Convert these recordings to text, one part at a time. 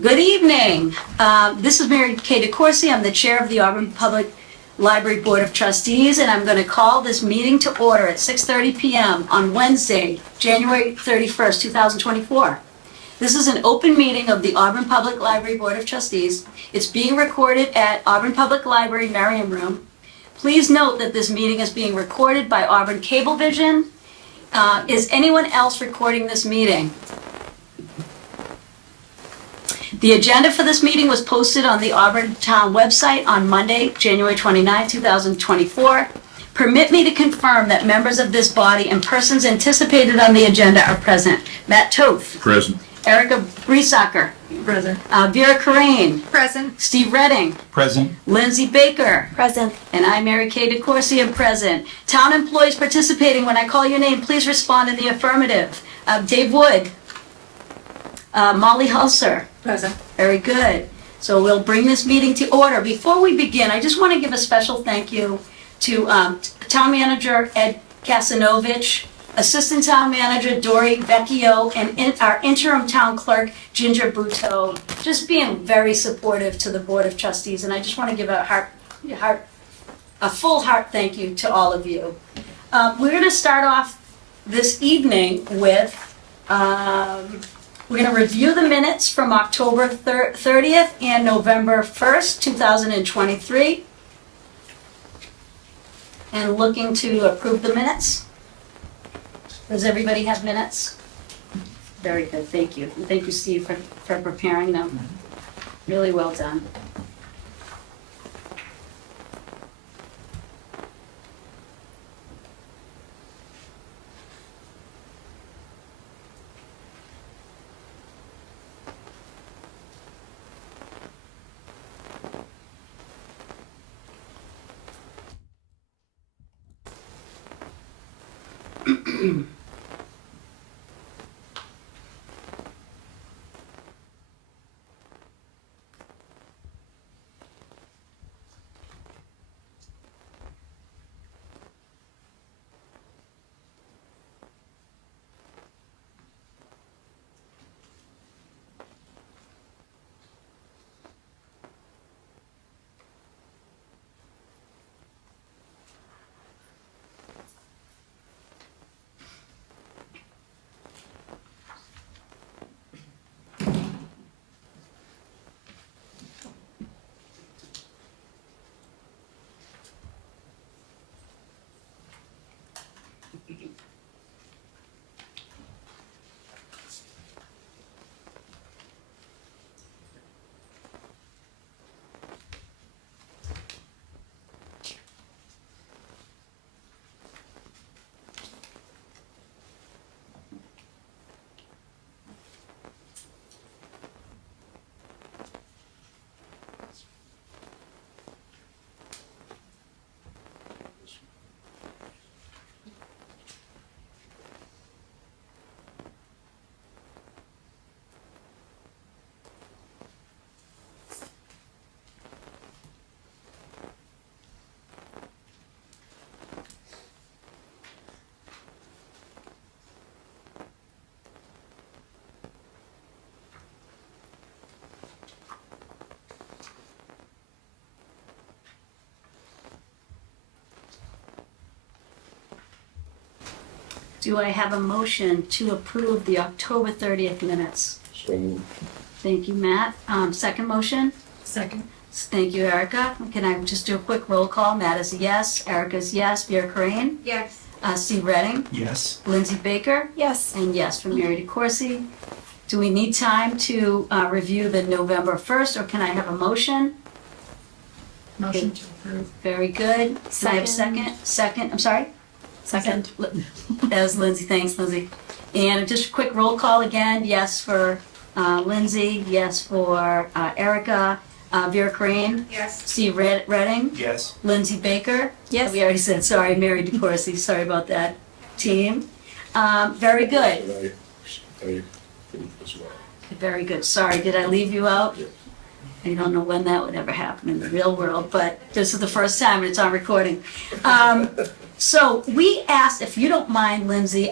Good evening. This is Mary Kay DeCoursey. I'm the chair of the Auburn Public Library Board of Trustees, and I'm going to call this meeting to order at 6:30 p.m. on Wednesday, January 31st, 2024. This is an open meeting of the Auburn Public Library Board of Trustees. It's being recorded at Auburn Public Library Merriam Room. Please note that this meeting is being recorded by Auburn Cablevision. Is anyone else recording this meeting? The agenda for this meeting was posted on the Auburn Town website on Monday, January 29, 2024. Permit me to confirm that members of this body and persons anticipated on the agenda are present. Matt Toth. Present. Erica Breesacker. Present. Vera Corain. Present. Steve Redding. Present. Lindsay Baker. Present. And I, Mary Kay DeCoursey, am present. Town employees participating, when I call your name, please respond in the affirmative. Dave Wood. Molly Hulser. Present. Very good. So we'll bring this meeting to order. Before we begin, I just want to give a special thank you to Town Manager Ed Kasanovich, Assistant Town Manager Dory Vecchio, and our Interim Town Clerk Ginger Buteau, just being very supportive to the Board of Trustees. And I just want to give a full heart thank you to all of you. We're going to start off this evening with we're going to review the minutes from October 30th and November 1st, 2023. And looking to approve the minutes. Does everybody have minutes? Very good, thank you. And thank you, Steve, for preparing them. Really well done. Do I have a motion to approve the October 30th minutes? So moved. Thank you, Matt. Second motion? Second. Thank you, Erica. Can I just do a quick roll call? Matt is a yes, Erica's yes, Vera Corain, Yes. Steve Redding, Yes. Lindsay Baker, Yes. and yes from Mary DeCoursey. Do we need time to review the November 1st, or can I have a motion? Motion to approve. Very good. Can I have a second? Second, I'm sorry? Second. That was Lindsay, thanks Lindsay. And just a quick roll call again, yes for Lindsay, yes for Erica, Vera Corain, Yes. Steve Redding, Yes. Lindsay Baker. Yes. We already said, sorry, Mary DeCoursey, sorry about that, team. Very good, I as well. very good. Sorry, did I leave you out? Yeah. I don't know when that would ever happen in the real world, but this is the first time and it's on recording. So we asked, if you don't mind, Lindsay,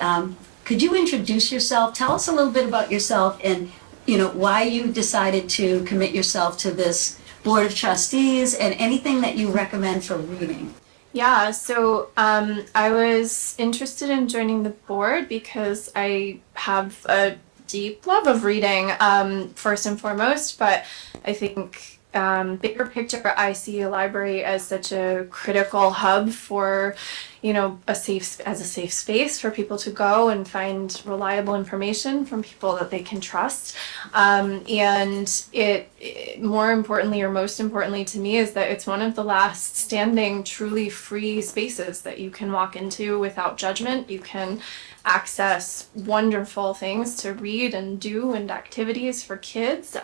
could you introduce yourself? Tell us a little bit about yourself and why you decided to commit yourself to this Board of Trustees and anything that you recommend for reading. Yeah, so I was interested in joining the board because I have a deep love of reading, first and foremost, but I think bigger picture, I see a library as such a critical hub for, a safe space for people to go and find reliable information from people that they can trust. And it more importantly, or most importantly to me, is that it's one of the last standing truly free spaces that you can walk into without judgment. You can access wonderful things to read and do and activities for kids.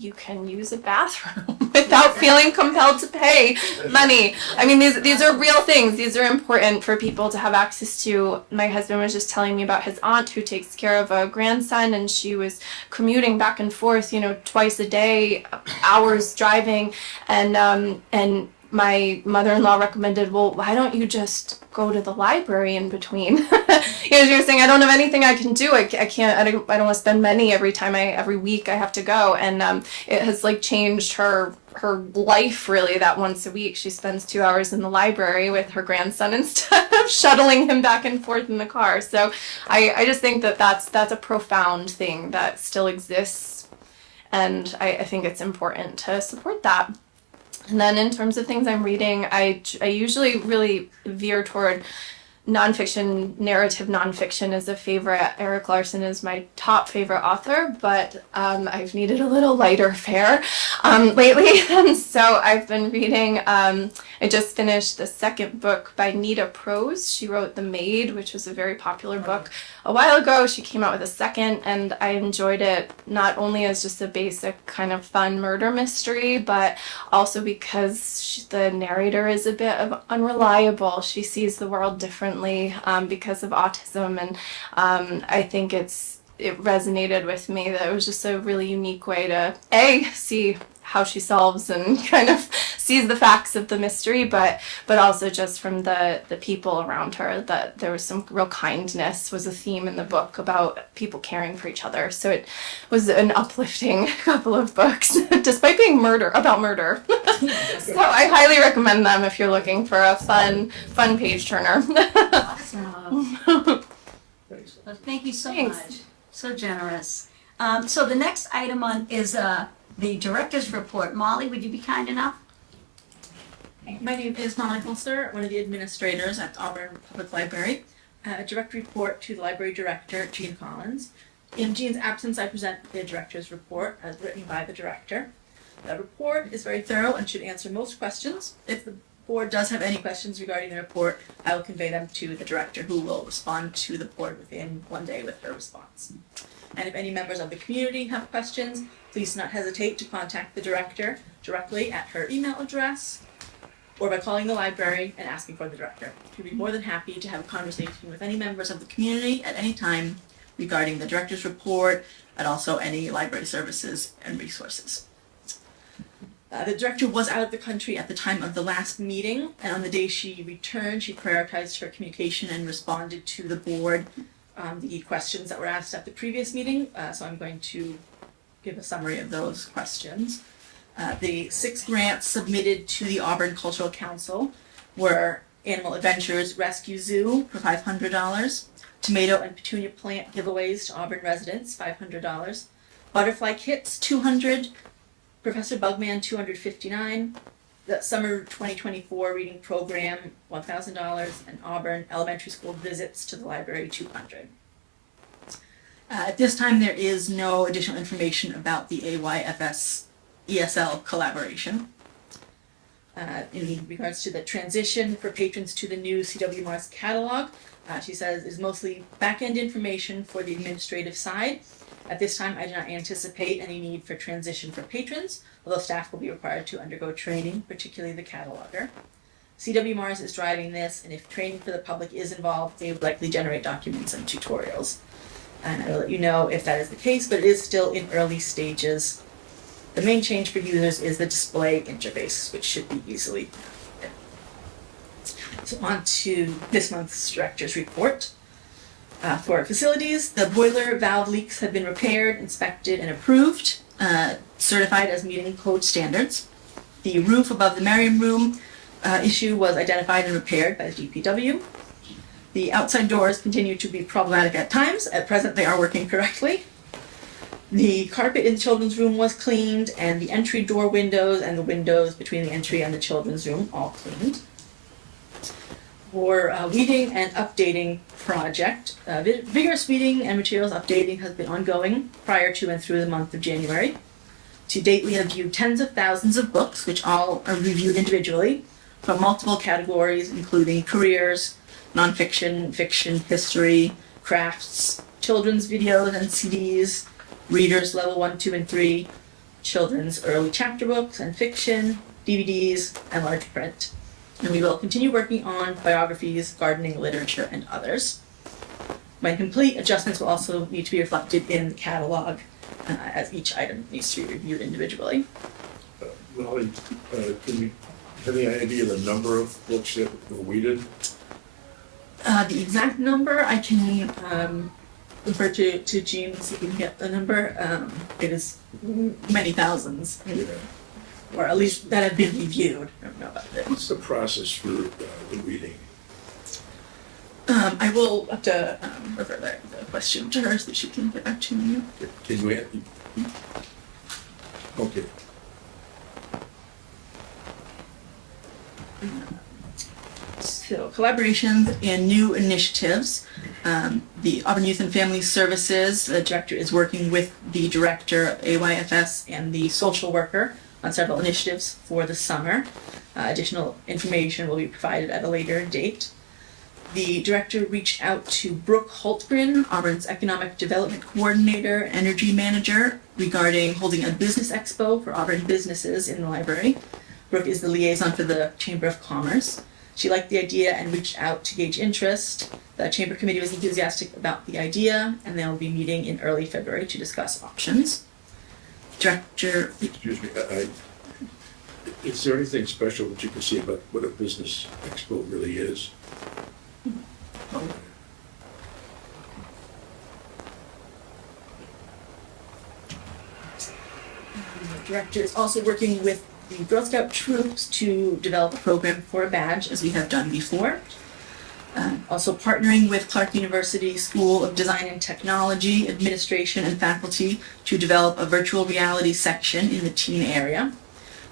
You can use a bathroom without feeling compelled to pay money. I mean, these are real things. These are important for people to have access to. My husband was just telling me about his aunt who takes care of a grandson, and she was commuting back and forth, twice a day, hours driving, and my mother-in-law recommended, well, why don't you just go to the library in between? She was saying, I don't have anything I can do. I don't want to spend money every week I have to go. And it has changed her life really, that once a week she spends 2 hours in the library with her grandson instead of shuttling him back and forth in the car. So I just think that's a profound thing that still exists. And I think it's important to support that. And then in terms of things I'm reading, I usually really veer toward nonfiction. Narrative nonfiction is a favorite. Eric Larson is my top favorite author, but I've needed a little lighter fare lately. And so I've been reading, I just finished the second book by Nita Prose. She wrote The Maid, which was a very popular book a while ago. She came out with a second, and I enjoyed it not only as just a basic kind of fun murder mystery, but also because the narrator is a bit of unreliable. She sees the world differently because of autism, and I think it resonated with me that it was just a really unique way to see how she solves and kind of sees the facts of the mystery, but also just from the people around her, that there was some real kindness was a theme in the book about people caring for each other. So it was an uplifting couple of books, despite being about murder. So I highly recommend them if you're looking for a fun page turner. Awesome. Thanks. Well, thank you so Thanks. much. So generous. So the next item on is the director's report. Molly, would you be kind enough? My name is Molly Holster, one of the administrators at Auburn Public Library. A direct report to the library director, Jean Collins. In Jean's absence, I present the director's report as written by the director. The report is very thorough and should answer most questions. If the board does have any questions regarding the report, I will convey them to the director, who will respond to the board within 1 day with her response. And if any members of the community have questions, please do not hesitate to contact the director directly at her email address or by calling the library and asking for the director. She'd be more than happy to have a conversation with any members of the community at any time regarding the director's report and also any library services and resources. The director was out of the country at the time of the last meeting, and on the day she returned, she prioritized her communication and responded to the board the questions that were asked at the previous meeting. So I'm going to give a summary of those questions. The 6 grants submitted to the Auburn Cultural Council were Animal Adventures Rescue Zoo for $500, tomato and petunia plant giveaways to Auburn residents, $500, butterfly kits, $200, Professor Bugman, $259, the summer 2024 reading program, $1,000, and Auburn Elementary School visits to the library, $200. At this time, there is no additional information about the AYFS ESL collaboration. In regards to the transition for patrons to the new CW Morris catalog, she says is mostly back-end information for the administrative side. At this time, I do not anticipate any need for transition for patrons, although staff will be required to undergo training, particularly the cataloger. CW Mars is driving this, and if training for the public is involved, they would likely generate documents and tutorials. And I will let you know if that is the case, but it is still in early stages. The main change for users is the display interface, which should be easily navigated. So on to this month's director's report. For facilities, the boiler valve leaks have been repaired, inspected, and approved, certified as meeting code standards. The roof above the Merriam Room issue was identified and repaired by the DPW. The outside doors continue to be problematic at times. At present, they are working correctly. The carpet in the children's room was cleaned, and the entry door windows and the windows between the entry and the children's room all cleaned. For weeding and updating project, vigorous weeding and materials updating has been ongoing prior to and through the month of January. To date, we have viewed tens of thousands of books, which all are reviewed individually from multiple categories, including careers, nonfiction, fiction, history, crafts, children's videos and CDs, readers level 1, 2, and 3, children's early chapter books and fiction, DVDs, and large print. And we will continue working on biographies, gardening, literature, and others. When complete, adjustments will also need to be reflected in the catalog, as each item needs to be reviewed individually. Molly, can you have any idea the number of books that were weeded? The exact number, I can refer to Jean and see if we can get the number. It is many thousands, or at least that have been reviewed. I don't know about it. What's the process for the weeding? I will have to refer the question to her so that she can get back to you. Can you okay. So collaborations and new initiatives. The Auburn Youth and Family Services director is working with the director of AYFS and the social worker on several initiatives for the summer. Additional information will be provided at a later date. The director reached out to Brooke Holtgren, Auburn's Economic Development Coordinator, Energy Manager, regarding holding a business expo for Auburn businesses in the library. Brooke is the liaison for the Chamber of Commerce. She liked the idea and reached out to gauge interest. The Chamber Committee was enthusiastic about the idea, and they'll be meeting in early February to discuss options. Director... Excuse me, is there anything special that you can see about what a business expo really is? The director is also working with the Girl Scout troops to develop a program for a badge, as we have done before. Also partnering with Clark University School of Design and Technology, administration, and faculty to develop a virtual reality section in the teen area.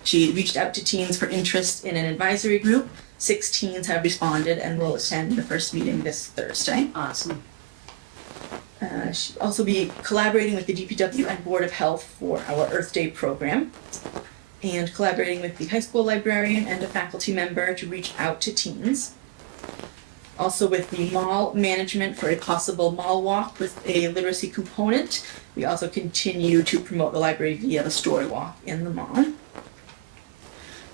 She reached out to teens for interest in an advisory group. 6 teens have responded and will attend the first meeting this Thursday. Awesome. She'll also be collaborating with the DPW and Board of Health for our Earth Day program, and collaborating with the high school librarian and a faculty member to reach out to teens. Also with the mall management for a possible mall walk with a literacy component. We also continue to promote the library via the story walk in the mall.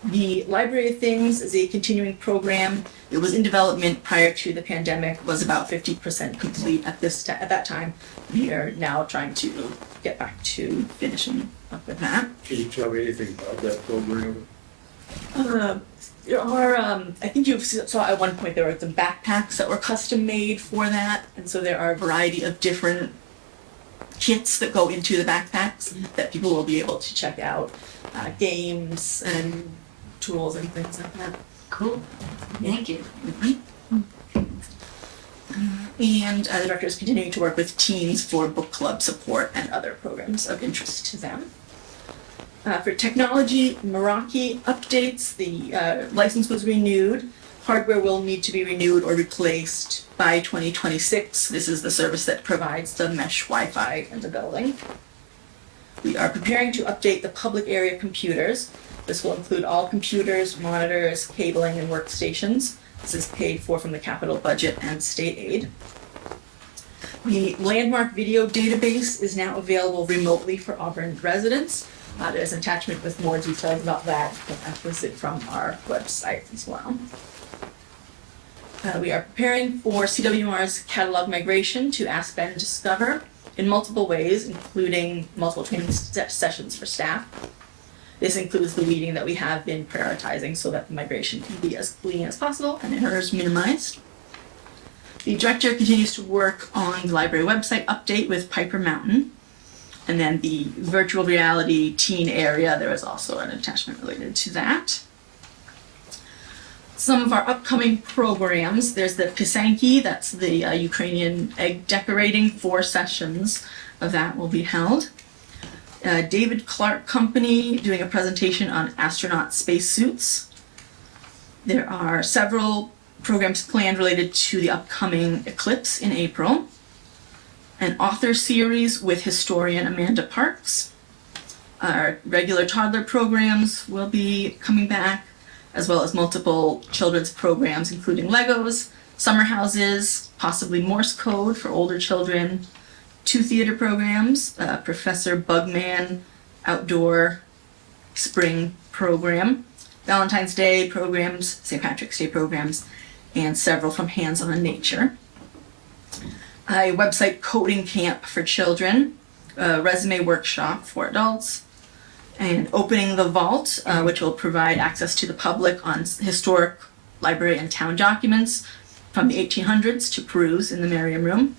The Library of Things is a continuing program. It was in development prior to the pandemic, was about 50% complete at that time. We are now trying to get back to finishing up with that. Can you tell me anything about that program? There are, I think you saw at one point there were some backpacks that were custom made for that, and so there are a variety of different kits that go into the backpacks that people will be able to check out, games and tools and things like that. Cool. Thank you. And the director is continuing to work with teens for book club support and other programs of interest to them. For technology, Meraki updates, the license was renewed. Hardware will need to be renewed or replaced by 2026. This is the service that provides the mesh Wi-Fi in the building. We are preparing to update the public area computers. This will include all computers, monitors, cabling, and workstations. This is paid for from the capital budget and state aid. The landmark video database is now available remotely for Auburn residents. There's an attachment with more details about that. You can access it from our website as well. We are preparing for CWMR's catalog migration to Aspen Discover in multiple ways, including multiple training sessions for staff. This includes the weeding that we have been prioritizing so that the migration can be as clean as possible and errors minimized. The director continues to work on the library website update with Piper Mountain. And then the virtual reality teen area, there is also an attachment related to that. Some of our upcoming programs, there's the Pisanki, that's the Ukrainian egg decorating. 4 sessions of that will be held. David Clark Company doing a presentation on astronaut spacesuits. There are several programs planned related to the upcoming eclipse in April. An author series with historian Amanda Parks. Our regular toddler programs will be coming back, as well as multiple children's programs, including Legos, summer houses, possibly Morse code for older children, 2 theater programs, Professor Bugman outdoor spring program, Valentine's Day programs, St. Patrick's Day programs, and several from Hands on Nature. A website coding camp for children, a resume workshop for adults, and Opening the Vault, which will provide access to the public on historic library and town documents from the 1800s to peruse in the Merriam Room.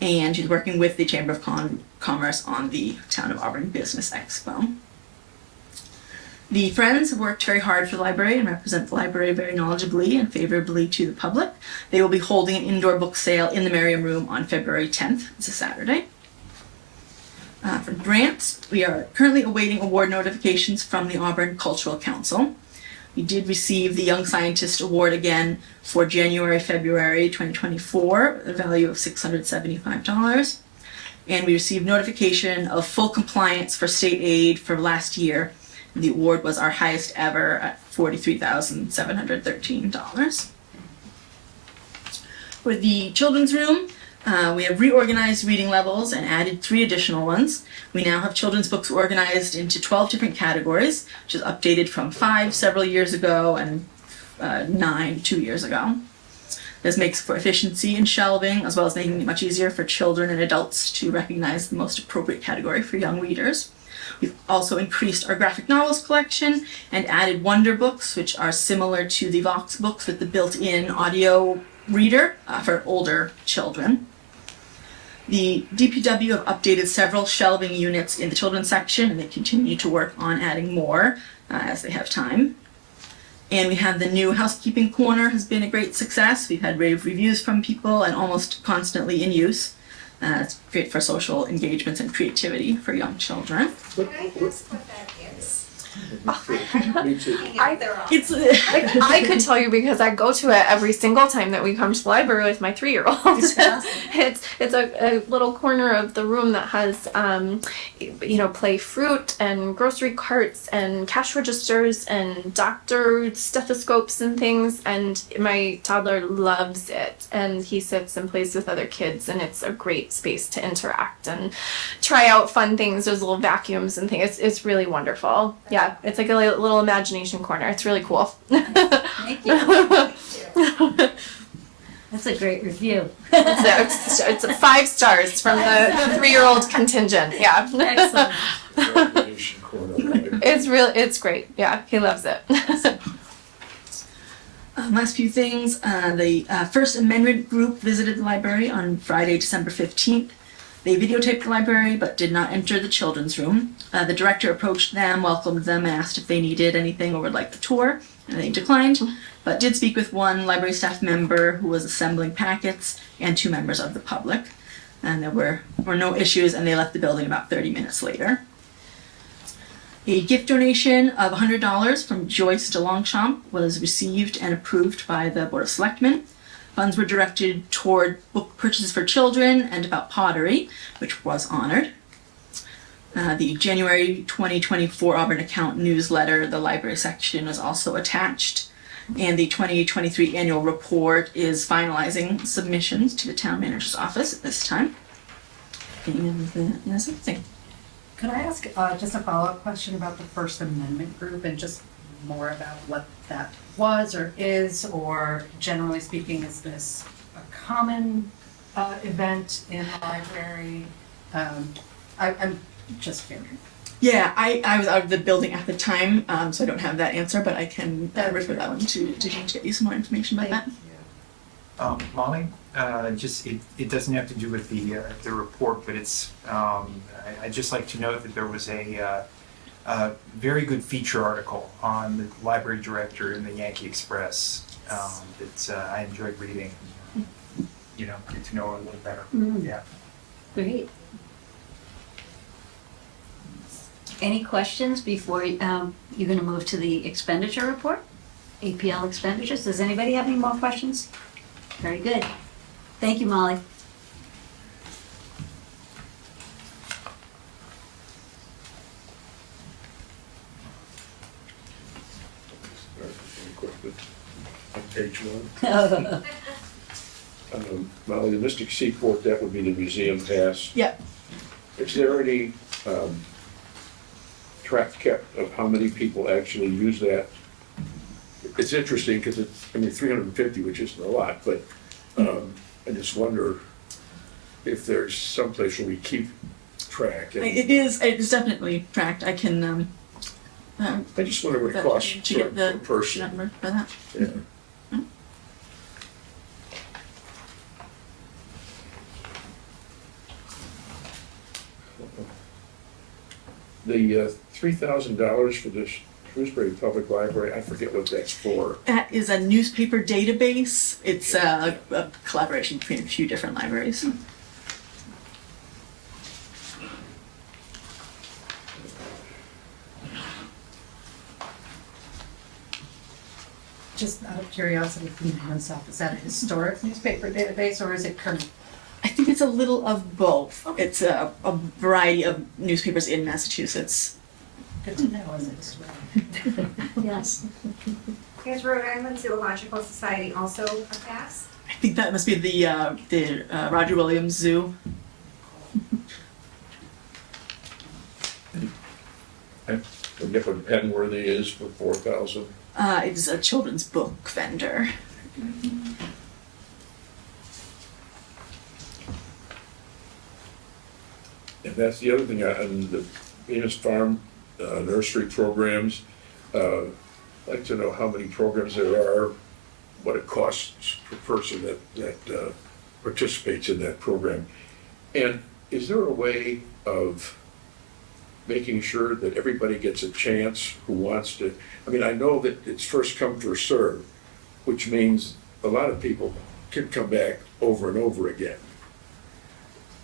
And she's working with the Chamber of Commerce on the Town of Auburn Business Expo. The Friends have worked very hard for the library and represent the library very knowledgeably and favorably to the public. They will be holding an indoor book sale in the Merriam Room on February 10th. It's a Saturday. For grants, we are currently awaiting award notifications from the Auburn Cultural Council. We did receive the Young Scientist Award again for January, February 2024, a value of $675. And we received notification of full compliance for state aid for last year. The award was our highest ever at $43,713. For the children's room, we have reorganized reading levels and added 3 additional ones. We now have children's books organized into 12 different categories, which is updated from 5 several years ago and 9 2 years ago. This makes for efficiency in shelving, as well as making it much easier for children and adults to recognize the most appropriate category for young readers. We've also increased our graphic novels collection and added Wonder Books, which are similar to the Vox books with the built-in audio reader for older children. The DPW have updated several shelving units in the children's section, and they continue to work on adding more as they have time. And we have the new housekeeping corner has been a great success. We've had rave reviews from people and almost constantly in use. It's great for social engagements and creativity for young children. Can I ask what that is? Me too. It's I could tell you because I go to it every single time that we come to the library with my 3-year-old. It's awesome. It's a little corner of the room that has play fruit and grocery carts and cash registers and doctor stethoscopes and things, and my toddler loves it, and he sits and plays with other kids, and it's a great space to interact and try out fun things. There's little vacuums and things. It's really wonderful. Yeah, it's like a little imagination corner. It's really cool. Thank you. That's a great review. It's 5 stars from the 3-year-old contingent. Yeah. Excellent. Recreation corner. It's great. Yeah, he loves it. Last few things. The First Amendment group visited the library on Friday, December 15th. They videotaped the library but did not enter the children's room. The director approached them, welcomed them, and asked if they needed anything or would like the tour, and they declined, but did speak with one library staff member who was assembling packets and 2 members of the public. And there were no issues, and they left the building about 30 minutes later. A gift donation of $100 from Joyce DeLongchamp was received and approved by the Board of Selectmen. Funds were directed toward book purchases for children and about pottery, which was honored. The January 2024 Auburn Account newsletter, the library section, is also attached. And the 2023 annual report is finalizing submissions to the town manager's office at this time. And that's everything. Could I ask just a follow-up question about the First Amendment group and just more about what that was or is, or generally speaking, is this a common event in the library? I'm just curious. Yeah, I was out of the building at the time, so I don't have that answer, but I can refer that one to Jean to get you some more information about that. Molly, it doesn't have to do with the report, but I'd just like to note that there was a very good feature article on the library director in the Yankee Express that I enjoyed reading. Get to know her a little better. Yeah. Great. Any questions before you're going to move to the expenditure report? APL expenditures. Does anybody have any more questions? Very good. Thank you, Molly. On page 1. Molly, the Mystic Seaport, that would be the museum pass. Yep. Is there any track kept of how many people actually use that? It's interesting because it's, 350, which isn't a lot, but I just wonder if there's some place where we keep track. And It's definitely tracked. I can, I just wonder what it costs to get per the person. number for that. Yeah. The $3,000 for the Shrewsbury Public Library, I forget what that's for. That is a newspaper database. It's a collaboration between a few different libraries. Just out of curiosity from myself, is that a historic newspaper database or is it current? I think it's a little of both. It's a variety of newspapers in Massachusetts. Good to know, is it? Yes. Is Rhode Island Zoological Society also a pass? I think that must be the Roger Williams Zoo. I forget what Penworthy is for 4,000. It's a children's book vendor. And that's the other thing, on the Venus Farm nursery programs, I'd like to know how many programs there are, what it costs per person that participates in that program. And is there a way of making sure that everybody gets a chance who wants to? I know that it's first come, first served, which means a lot of people can come back over and over again.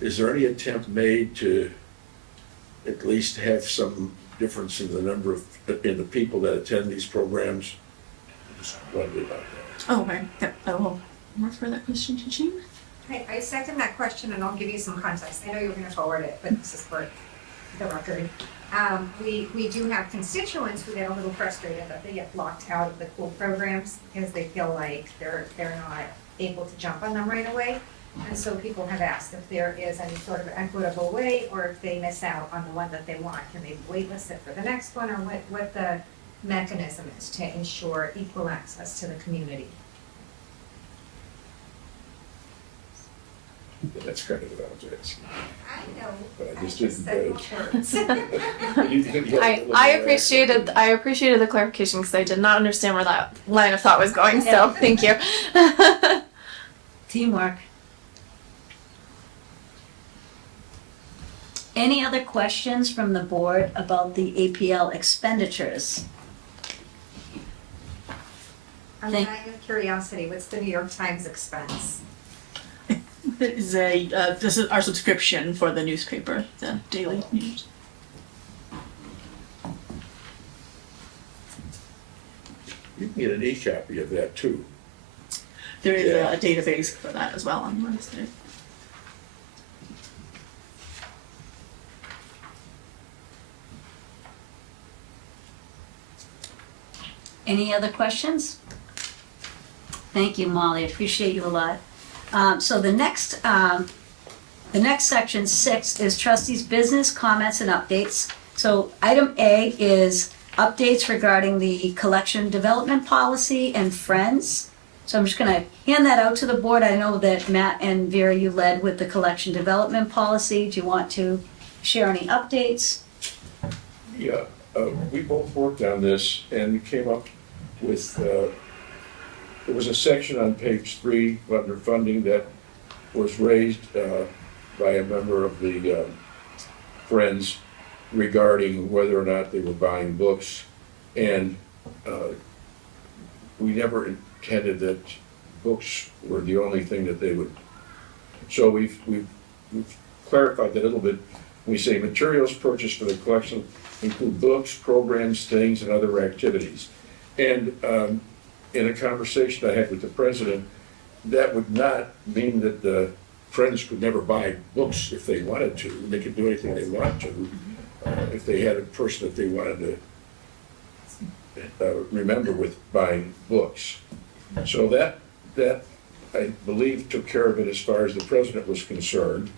Is there any attempt made to at least have some difference in the number of, in the people that attend these programs? Just wondered about that. Oh, right. Yep. I will refer that question to Jean. I second that question and I'll give you some context. I know you're gonna forward it, but this is for the record. We do have constituents who get a little frustrated that they get blocked out of the cool programs because they feel like they're not able to jump on them right away. And so people have asked if there is any sort of equitable way, or if they miss out on the one that they want, can they waitlist it for the next one, or what the mechanism is to ensure equal access to the community. That's kind of what I was asking. I know. But I just said didn't, words. I appreciated the clarification because I did not understand where that line of thought was going. So thank you. Teamwork. Any other questions from the board about the APL expenditures? I'm dying of curiosity, what's the New York Times expense? This is our subscription for the newspaper, the daily news. You can get an e-copy of that too. There is Yeah. a database for that as well on Wednesday. Any other questions? Thank you, Molly. I appreciate you a lot. So the next section 6 is trustees' business comments and updates. So item A is updates regarding the collection development policy and friends. So I'm just going to hand that out to the board. I know that Matt and Vera, you led with the collection development policy. Do you want to share any updates? Yeah, we both worked on this and came up with there was a section on page 3 under funding that was raised by a member of the Friends regarding whether or not they were buying books. And we never intended that books were the only thing that they would. So we've clarified that a little bit. We say materials purchased for the collection include books, programs, things, and other activities. And in a conversation I had with the president, that would not mean that the Friends could never buy books if they wanted to. They could do anything they want to. If they had a person that they wanted to remember with buying books. So that I believe took care of it as far as the president was concerned.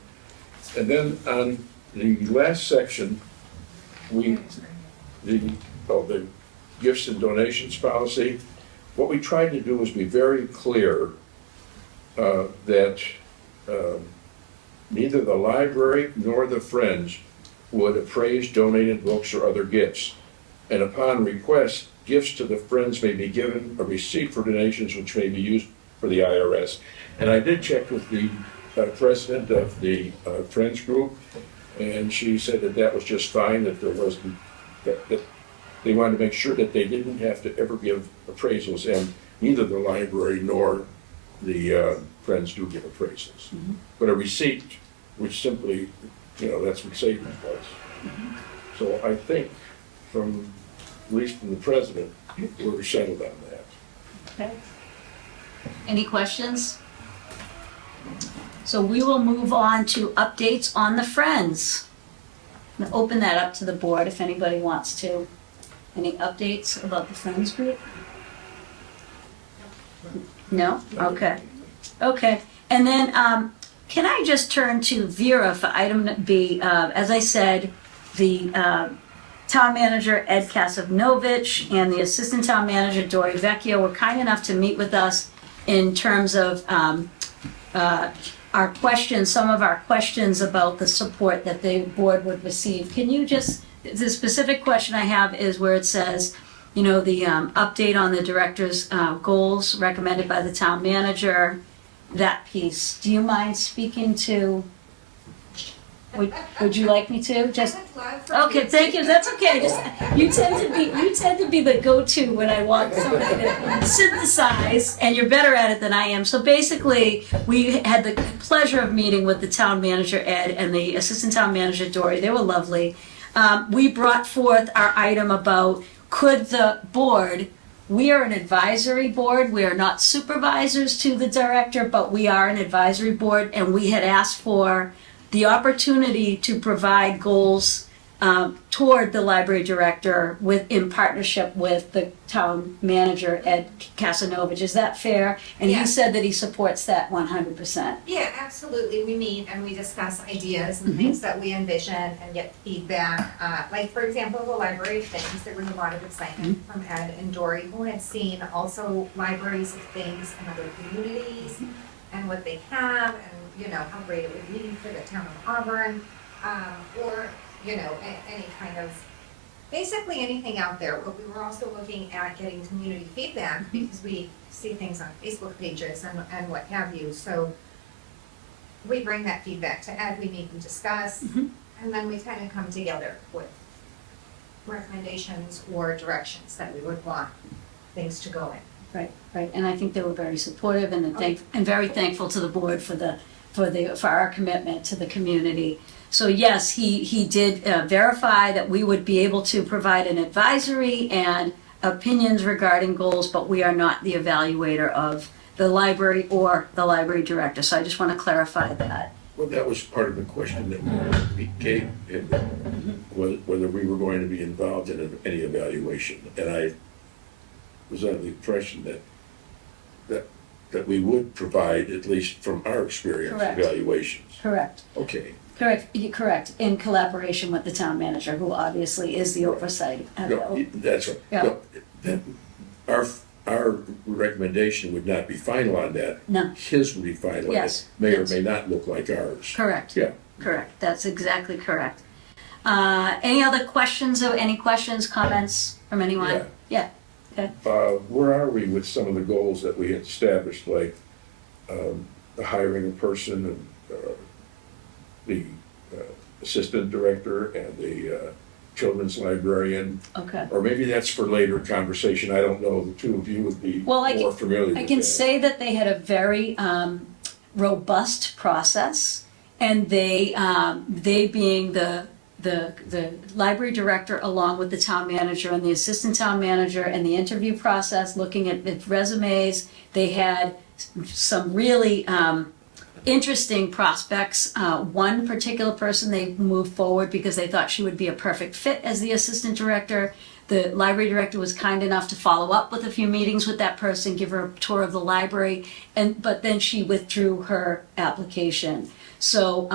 And then on the last section, the gifts and donations policy, what we tried to do was be very clear that neither the library nor the Friends would appraise donated books or other gifts. And upon request, gifts to the Friends may be given a receipt for donations which may be used for the IRS. And I did check with the president of the Friends group, and she said that that was just fine, that there wasn't, that they wanted to make sure that they didn't have to ever give appraisals, and neither the library nor the Friends do give appraisals. Mm-hmm. But a receipt, which simply, that's what savings was. Mm-hmm. So I think from, at least from the president, we're settled on that. Okay. Any questions? So we will move on to updates on the Friends. I'm gonna open that up to the board if anybody wants to. Any updates about the Friends group? No? Okay. Okay. And then, can I just turn to Vera for item B? As I said, the town manager, Ed Kasanovich, and the assistant town manager, Dory Vecchio, were kind enough to meet with us in terms of our questions, some of our questions about the support that the board would receive. Can you just, the specific question I have is where it says, the update on the director's goals recommended by the town manager, that piece. Do you mind speaking to, would you like me to? Just, okay, thank you, that's okay. Just, you tend to be the go-to when I want somebody to synthesize, and you're better at it than I am. So basically, we had the pleasure of meeting with the town manager, Ed, and the assistant town manager, Dory. They were lovely. We brought forth our item about could the board, we are an advisory board, we are not supervisors to the director, but we are an advisory board, and we had asked for the opportunity to provide goals toward the library director in partnership with the town manager, Ed Kasanovich. Is that fair? And he Yes. said that he supports that 100%. Yeah, absolutely. We meet and we discuss ideas and things that we envision and get feedback. Like, for example, the library of things, there was a lot of excitement from Ed and Dory, who had seen also libraries of things in other communities and what they have, and how great it would be for the town of Auburn, or any kind of, basically anything out there. But we were also looking at getting community feedback, because we see things on Facebook pages and what have you. So we bring that feedback to Ed, we meet and discuss, and then we kind of come together with recommendations or directions that we would want things to go in. Right, and I think they were very supportive and very thankful to the board for our commitment to the community. So yes, he did verify that we would be able to provide an advisory and opinions regarding goals, but we are not the evaluator of the library or the library director. So I just want to clarify that. Well, that was part of the question that we gave him, whether we were going to be involved in any evaluation. And I was under the impression that we would provide, at least from our experience, Correct. Evaluations. Correct. Okay. Correct, in collaboration with the town manager, who obviously is the oversight. No, that's right. Yeah. No, our recommendation would not be final on that. No. His would be final. and Yes, it May or yes. may not look like ours. Correct. Yeah. Correct, that's exactly correct. Any other questions, or any questions, comments from anyone? Yeah. Okay. Where are we with some of the goals that we had established, like the hiring a person and the assistant director and the children's librarian? Okay. Or maybe that's for later conversation, I don't know, the two of you would be Well, more familiar with that. I can say that they had a very robust process, and they being the library director, along with the town manager and the assistant town manager, and the interview process, looking at the resumes, they had some really interesting prospects. One particular person they moved forward because they thought she would be a perfect fit as the assistant director. The library director was kind enough to follow up with a few meetings with that person, give her a tour of the library, but then she withdrew her application. So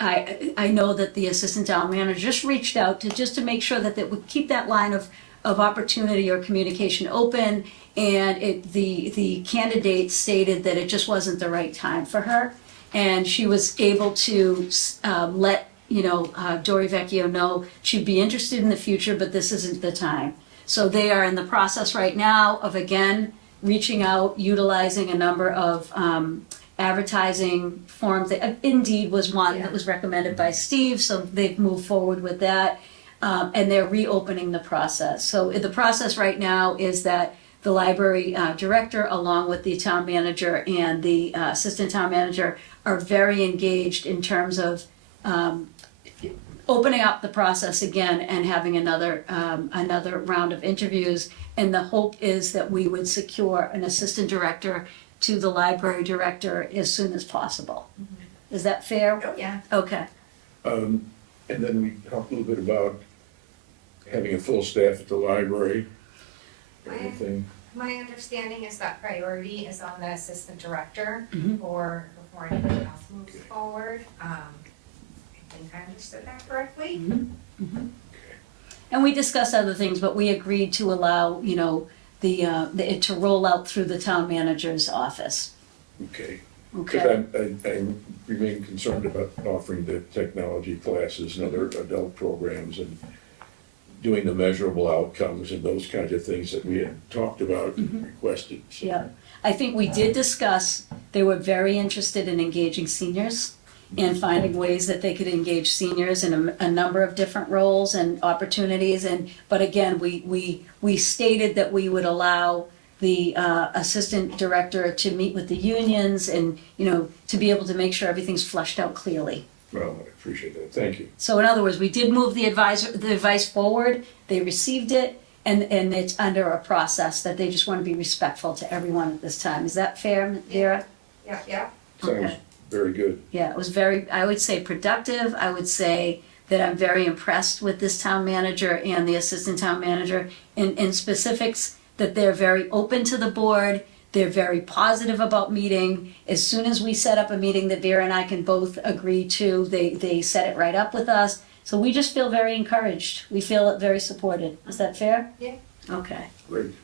I know that the assistant town manager just reached out to make sure that they would keep that line of opportunity or communication open, and the candidate stated that it just wasn't the right time for her, and she was able to let Dory Vecchio know she'd be interested in the future, but this isn't the time. So they are in the process right now of, again, reaching out, utilizing a number of advertising forms. Indeed was one that was recommended by Steve, so they've moved forward with that, and they're reopening the process. So the process right now is that the library director, along with the town manager and the assistant town manager, are very engaged in terms of opening up the process again and having another round of interviews. And the hope is that we would secure an assistant director to the library director as soon as possible. Mm-hmm. Is that fair? Oh, yeah. Okay. And then we talked a little bit about having a full staff at the library. Anything? My understanding is that priority is on the assistant director Mhm. before anything else moves forward. I think I understood that correctly. And we discussed other things, but we agreed to allow, it to roll out through the town manager's office. Okay. Okay. Because I remain concerned about offering the technology classes and other adult programs and doing the measurable outcomes and those kinds of things that we had talked about and requested. So, Yeah. I think we did discuss, they were very interested in engaging seniors and finding ways that they could engage seniors in a number of different roles and opportunities. But again, we stated that we would allow the assistant director to meet with the unions and, to be able to make sure everything's fleshed out clearly. Well, I appreciate that. Thank you. So in other words, we did move the advice forward, they received it, and it's under a process that they just want to be respectful to everyone at this time. Is that fair, Vera? Yeah. Sounds Okay. very good. Yeah, it was I would say productive. I would say that I'm very impressed with this town manager and the assistant town manager in specifics, that they're very open to the board. They're very positive about meeting. As soon as we set up a meeting that Vera and I can both agree to, they set it right up with us. So we just feel very encouraged. We feel very supported. Is that fair? Yeah. Okay. Great.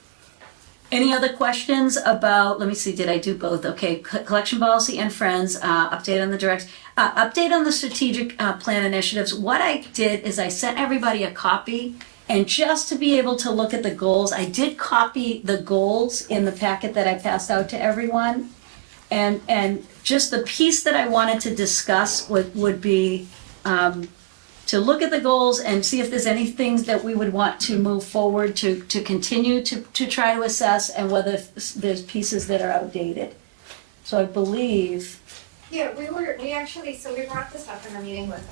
Any other questions about, let me see, did I do both? Okay, collection policy and friends, update on the update on the strategic plan initiatives. What I did is I sent everybody a copy, and just to be able to look at the goals, I did copy the goals in the packet that I passed out to everyone. And just the piece that I wanted to discuss would be to look at the goals and see if there's any things that we would want to move forward to continue to try to assess, and whether there's pieces that are outdated. So I believe, Yeah, we brought this up in a meeting with,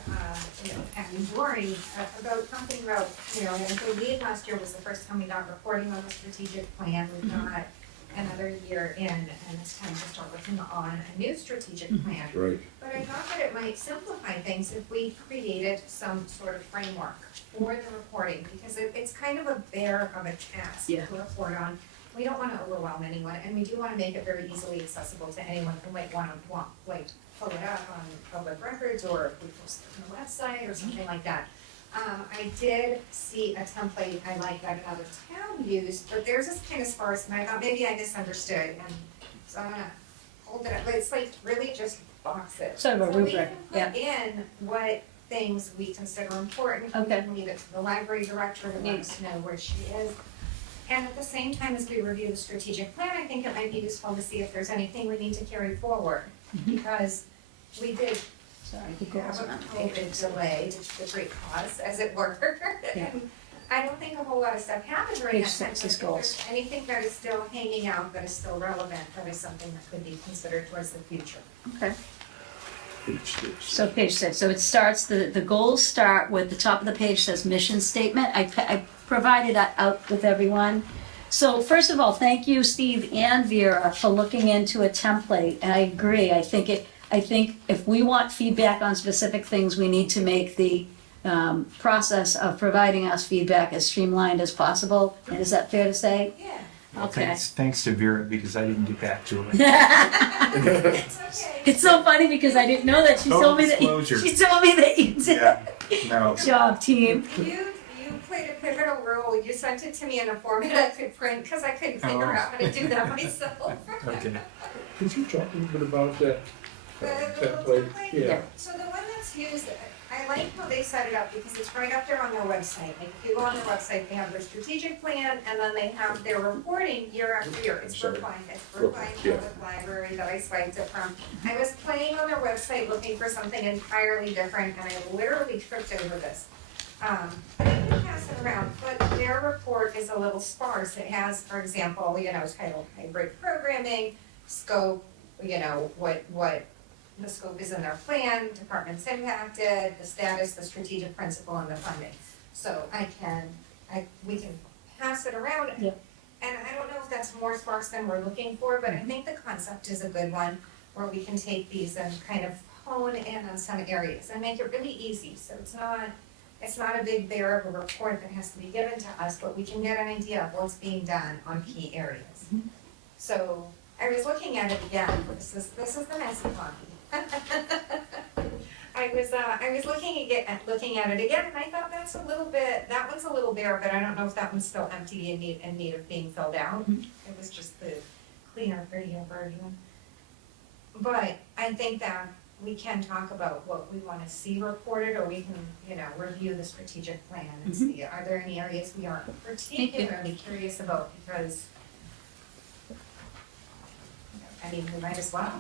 Abby Dory about talking about, and I believe last year was the first time we got reporting on the strategic plan. We've got another year in, and it's time to start working on a new strategic plan. Right. But I thought that it might simplify things if we created some sort of framework for the reporting, because it's kind of a bear of a task to report on. We don't want to overwhelm anyone, and we do want to make it very easily accessible to anyone who might want pull it up on public records, or if we post it on the website or something like that. I did see a template I like that another town used, but theirs is kind of sparse, and I thought maybe I misunderstood, and so I'm gonna hold it up, but it's like really just boxes. Sort of a rubric, So we can put in what things we consider important. Okay. We can leave it to the library director to let us know where she is. And at the same time as we review the strategic plan, I think it might be useful to see if there's anything we need to carry forward. Because we did Sorry, the goals have are a on the page. COVID delay, the great cause, as it were. Yeah. And I don't think a whole lot of stuff happened during Page that time. 6 but is if there's goals. anything that is still hanging out, that is still relevant, that is something that could be considered towards the future. Okay. It's- So page 6, so it starts, the goals start with, the top of the page says mission statement. I provided that out with everyone. So first of all, thank you, Steve and Vera, for looking into a template, and I agree, I think if we want feedback on specific things, we need to make the process of providing us feedback as streamlined as possible. And is that fair to say? Yeah, Okay. Thanks to Vera, because I didn't get back to her. it's okay. It's so funny because I didn't know that. She Full told me that disclosure. she told me that you did. Yeah, no. Good job, team. You played a pivotal role. You sent it to me in a format I could print because I couldn't figure Oh. out how to do that myself. Okay. Could you talk a little bit about that The little template? template? Yeah. So the one that's used, I like how they set it up because it's right up there on their website. Like if you go on their website, they have their strategic plan and then they have their reporting year after year. It's Sorry. Brookline, Yeah. Public Library that I swiped it from. I was playing on their website looking for something entirely different and I literally tripped over this. But I can pass it around, but their report is a little sparse. It has, for example, title hybrid programming, scope, what the scope is in their plan, departments impacted, the status, the strategic principle, and the funding. So we can pass it around. Yeah. And I don't know if that's more sparse than we're looking for, but I think the concept is a good one where we can take these and kind of hone in on some areas and make it really easy. So it's not a big bear of a report that has to be given to us, but we can get an idea of what's being done on key areas. So I was looking at it again. This is the messy copy. I was looking at it again, and I thought that one's a little bare, but I don't know if that one's still empty and in need of being filled out. It was just the cleaner, prettier version. But I think that we can talk about what we wanna see reported, or we can, review the strategic plan and see, are there any areas we are particularly curious about, because we might as well.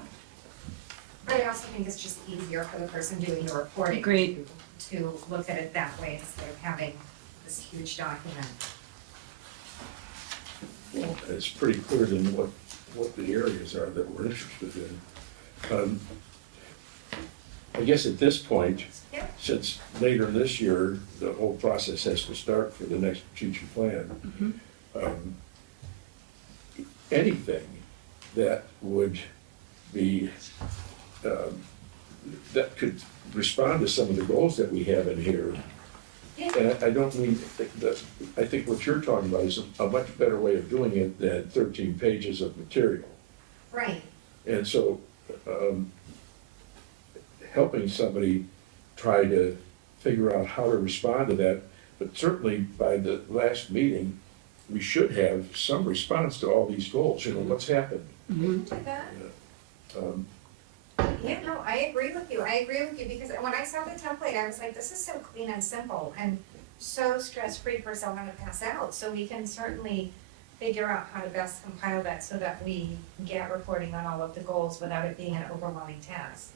But I also think it's just easier for the person doing the reporting. Agreed. To look at it that way instead of having this huge document. Well, it's pretty clear then what the areas are that we're interested in. I guess at this point, Yeah. since later this year, the whole process has to start for the next strategic plan. Anything that would be, that could respond to some of the goals that we have in here. Yeah. And I don't mean, I think what you're talking about is a much better way of doing it than 13 pages of material. Right. And so, helping somebody try to figure out how to respond to that, but certainly by the last meeting, we should have some response to all these goals, what's happened. Do that. Um, Yeah, no, I agree with you, because when I saw the template, I was like, this is so clean and simple and so stress-free for someone to pass out, so we can certainly figure out how to best compile that so that we get reporting on all of the goals without it being an overwhelming task.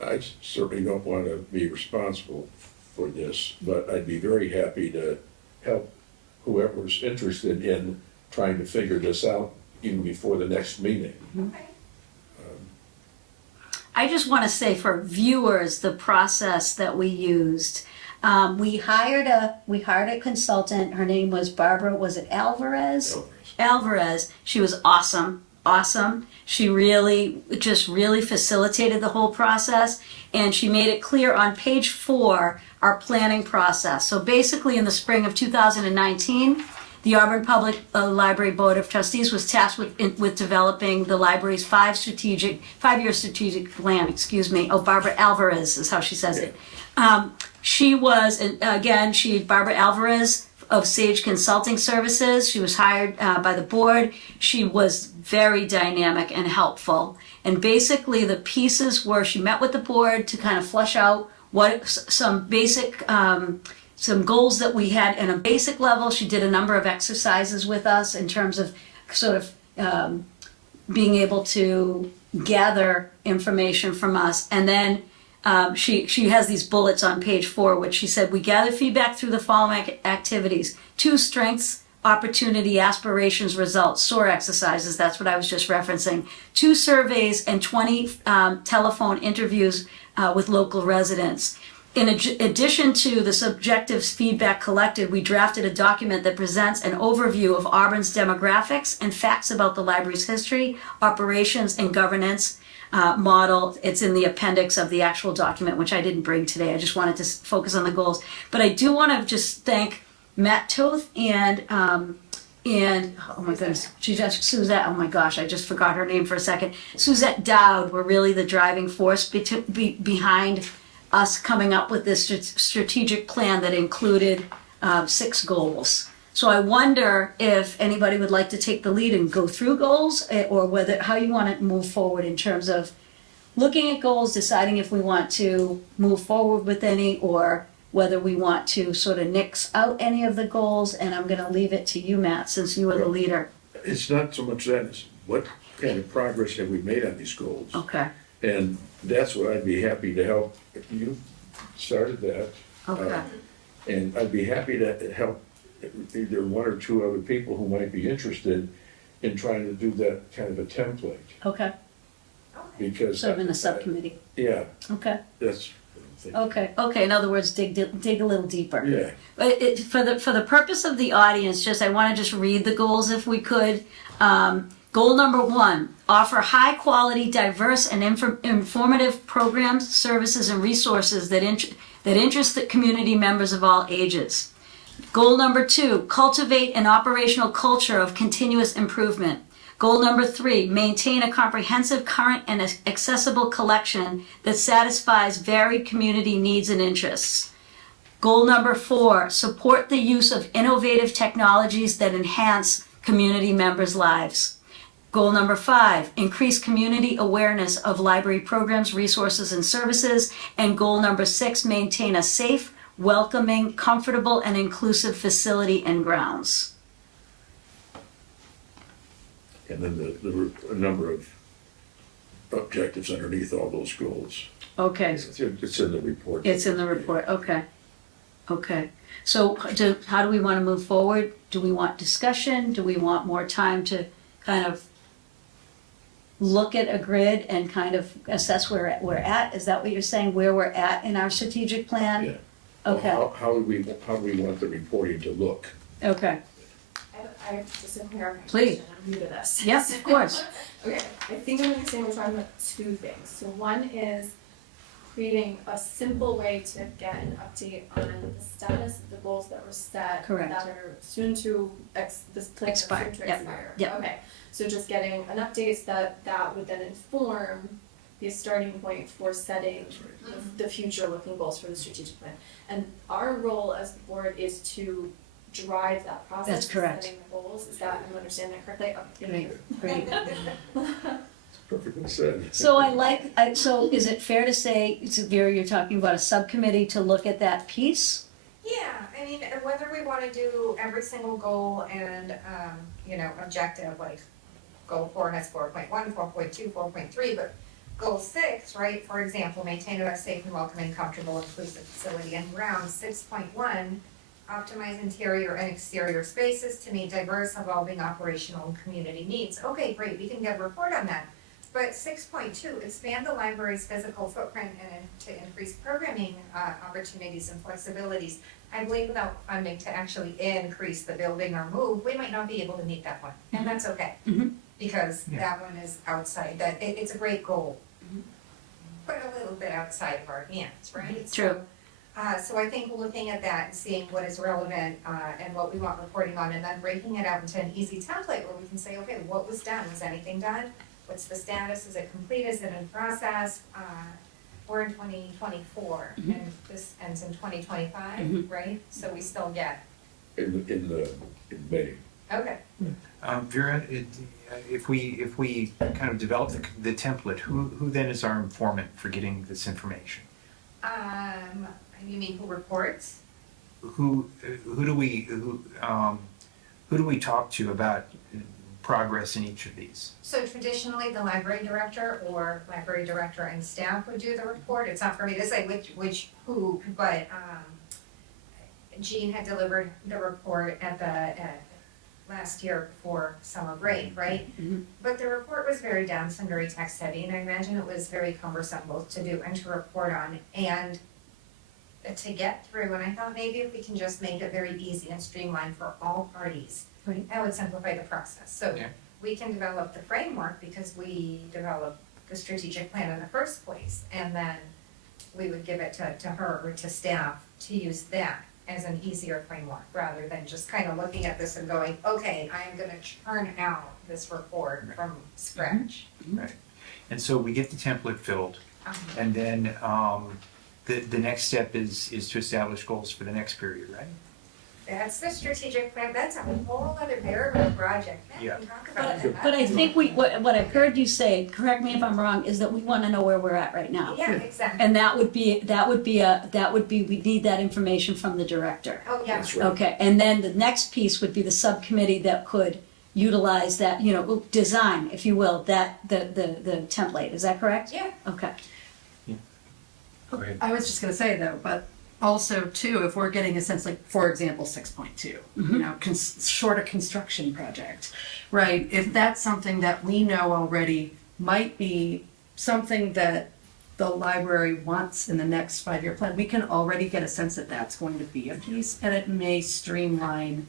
I certainly don't want to be responsible for this, but I'd be very happy to help whoever's interested in trying to figure this out even before the next meeting. Okay. I just want to say for viewers, the process that we used. We hired a consultant. Her name was Barbara. Was it Alvarez? Alvarez. She was awesome. She really facilitated the whole process, and she made it clear on page 4 our planning process. So basically, in the spring of 2019. The Auburn Public Library Board of Trustees was tasked with developing the library's 5-year strategic plan, Barbara Alvarez is how she says it. She was, Barbara Alvarez of Sage Consulting Services. She was hired by the board. She was very dynamic and helpful. And basically the pieces were, she met with the board to kind of flesh out what some basic some goals that we had in a basic level. She did a number of exercises with us in terms of sort of being able to gather information from us. And then she has these bullets on page 4, which she said, we gather feedback through the following activities: 2 strengths, opportunity, aspirations, results, SOAR exercises, that's what I was just referencing, 2 surveys, and 20 telephone interviews with local residents. In addition to the subjective feedback collected, we drafted a document that presents an overview of Auburn's demographics and facts about the library's history, operations, and governance model. It's in the appendix of the actual document, which I didn't bring today. I just wanted to focus on the goals. But I do want to just thank Matt Toth and oh my goodness, Suzette, oh my gosh, I just forgot her name for a second. Suzette Dowd were really the driving force behind us coming up with this strategic plan that included 6 goals. So I wonder if anybody would like to take the lead and go through goals, or how you want to move forward in terms of looking at goals, deciding if we want to move forward with any, or whether we want to sort of nix out any of the goals. And I'm going to leave it to you, Matt, since you are the leader. It's not so much that, it's what kind of progress have we made on these goals? Okay. And that's what I'd be happy to help. You started that. Okay. And I'd be happy to help either 1 or 2 other people who might be interested in trying to do that kind of a template. Okay. Because. Sort of in the subcommittee. Yeah, Okay. that's what I'm thinking. Okay. In other words, dig a little deeper. Yeah, But for the purpose of the audience, I want to just read the goals if we could. Goal number 1: offer high quality, diverse, and informative programs, services, and resources that interest the community members of all ages. Goal number 2: cultivate an operational culture of continuous improvement. Goal number 3: maintain a comprehensive, current, and accessible collection that satisfies varied community needs and interests. Goal number 4: support the use of innovative technologies that enhance community members' lives. Goal number 5: increase community awareness of library programs, resources, and services. And goal number 6: maintain a safe, welcoming, comfortable, and inclusive facility and grounds. and then a number of objectives underneath all those goals. Okay, It's in the report. it's in the report, okay. Okay, so how do we want to move forward? Do we want discussion? Do we want more time to kind of look at a grid and kind of assess where we're at? Is that what you're saying, where we're at in our strategic plan? Yeah. Okay, How do we want the reporting to look? okay, I have just a clarification. Please. I'm new to this. yes, of course. Okay, I think I'm understanding we're talking about 2 things. So one is creating a simple way to get an update on the status of the goals that were set. Correct. That are soon to, this plan is Expire, soon to yep, expire. yep. Okay, so just getting an update so that would then inform the starting point for setting the future looking goals for the strategic plan. And our role as the board is to drive that process. That's correct. Of setting the goals. Is that, I'm understanding that correctly? Okay, Great, great. It's perfectly said. So is it fair to say, Vera, you're talking about a subcommittee to look at that piece? Yeah, I mean, whether we wanna do every single goal and, objective, like goal 4 has 4.1, 4.2, 4.3, but goal 6, right, for example, maintain a safe and welcoming, comfortable, inclusive facility and grounds, 6.1, optimize interior and exterior spaces to meet diverse, evolving operational and community needs. Okay, great, we can get a report on that. But 6.2, expand the library's physical footprint and to increase programming opportunities and flexibilities. I believe without funding to actually increase the building or move, we might not be able to meet that one, and that's okay. Mhm. Because Yeah. that one is outside, it's a great goal, but a little bit outside of our hands, right? True. So I think looking at that and seeing what is relevant and what we want reporting on, and then breaking it out into an easy template where we can say, okay, what was done? Was anything done? What's the status? Is it complete? Is it in process? We're in 2024, and this ends in 2025, right? So we still get, In May. okay. Vera, if we kind of develop the template, who then is our informant for getting this information? You mean who reports? who do we talk to about progress in each of these? So traditionally, the library director or library director and staff would do the report. It's not for me to say who, but, Jean had delivered the report at last year before summer break, right? Mhm. But the report was very dense and very text heavy, and I imagine it was very cumbersome both to do and to report on and to get through. And I thought maybe if we can just make it very easy and streamlined for all parties, Right. that would simplify the process. So Yeah. we can develop the framework because we developed the strategic plan in the first place, and then we would give it to her or to staff to use that as an easier framework, rather than just kind of looking at this and going, okay, I am gonna churn out this report from scratch. And so we get the template filled, and then the next step is to establish goals for the next period, right? That's the strategic plan, that's a whole other variable project, man, Yeah. we can talk about that. But I think what I've heard you say, correct me if I'm wrong, is that we want to know where we're at right now. Yeah, exactly, And we need that information from the director. oh, yeah, That's right. Okay, and then the next piece would be the subcommittee that could utilize that, design, if you will, the template, is that correct? yeah, Okay. Go ahead. I was just gonna say though, but also too, if we're getting a sense like, for example, 6.2, you know, shorter construction project, right? If that's something that we know already might be something that the library wants in the next 5-year plan, we can already get a sense that that's going to be a piece, and it may streamline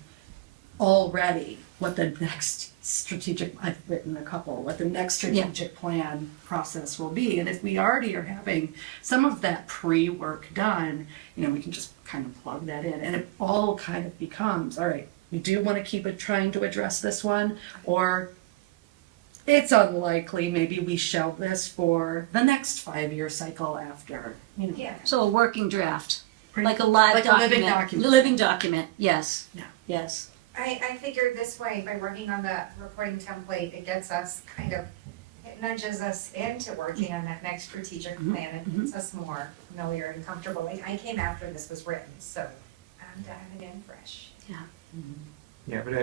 already what the next strategic, I've written a couple, what the next strategic plan process will be. And if we already are having some of that pre-work done, we can just kind of plug that in, and it all kind of becomes, all right, we do want to keep it trying to address this one, or it's unlikely, maybe we shelve this for the next 5-year cycle after, yeah. So a working draft, Pretty- like a live like a document. living document. Living document, yes. Yeah. Yes. I figured this way, by working on the reporting template, it gets us it nudges us into working on that next strategic plan. It makes us more familiar and comfortable. Like, I came after this was written, so I'm diving in fresh. Yeah, but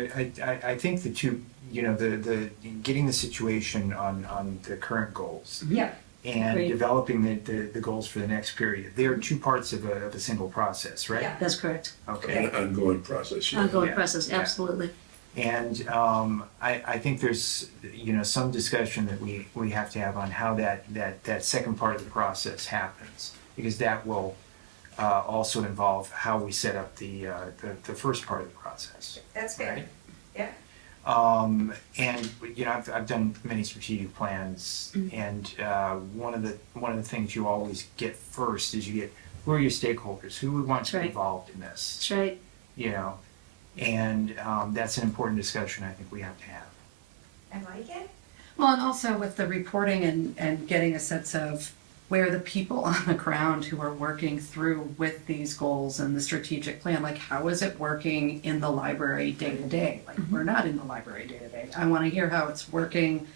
I think the two, the getting the situation on the current goals Yeah, and Agreed. developing the goals for the next period, they are two parts of a single process, right? Yeah. That's correct. Okay. An ongoing process, yeah. Ongoing Yeah. process, Yeah. absolutely. And I think there's some discussion that we have to have on how that second part of the process happens, because that will also involve how we set up the first part of the process. that's fair. Right. Yeah. And I've done many strategic plans, and one of the things you always get first is you get, who are your stakeholders, who we want That's to be right. involved in this, That's right. and that's an important discussion I think we have to have. I like it. Well, and also with the reporting and getting a sense of where the people on the ground who are working through with these goals and the strategic plan, like how is it working in the library day to day? Like we're not in the library day to day. I want to hear how it's working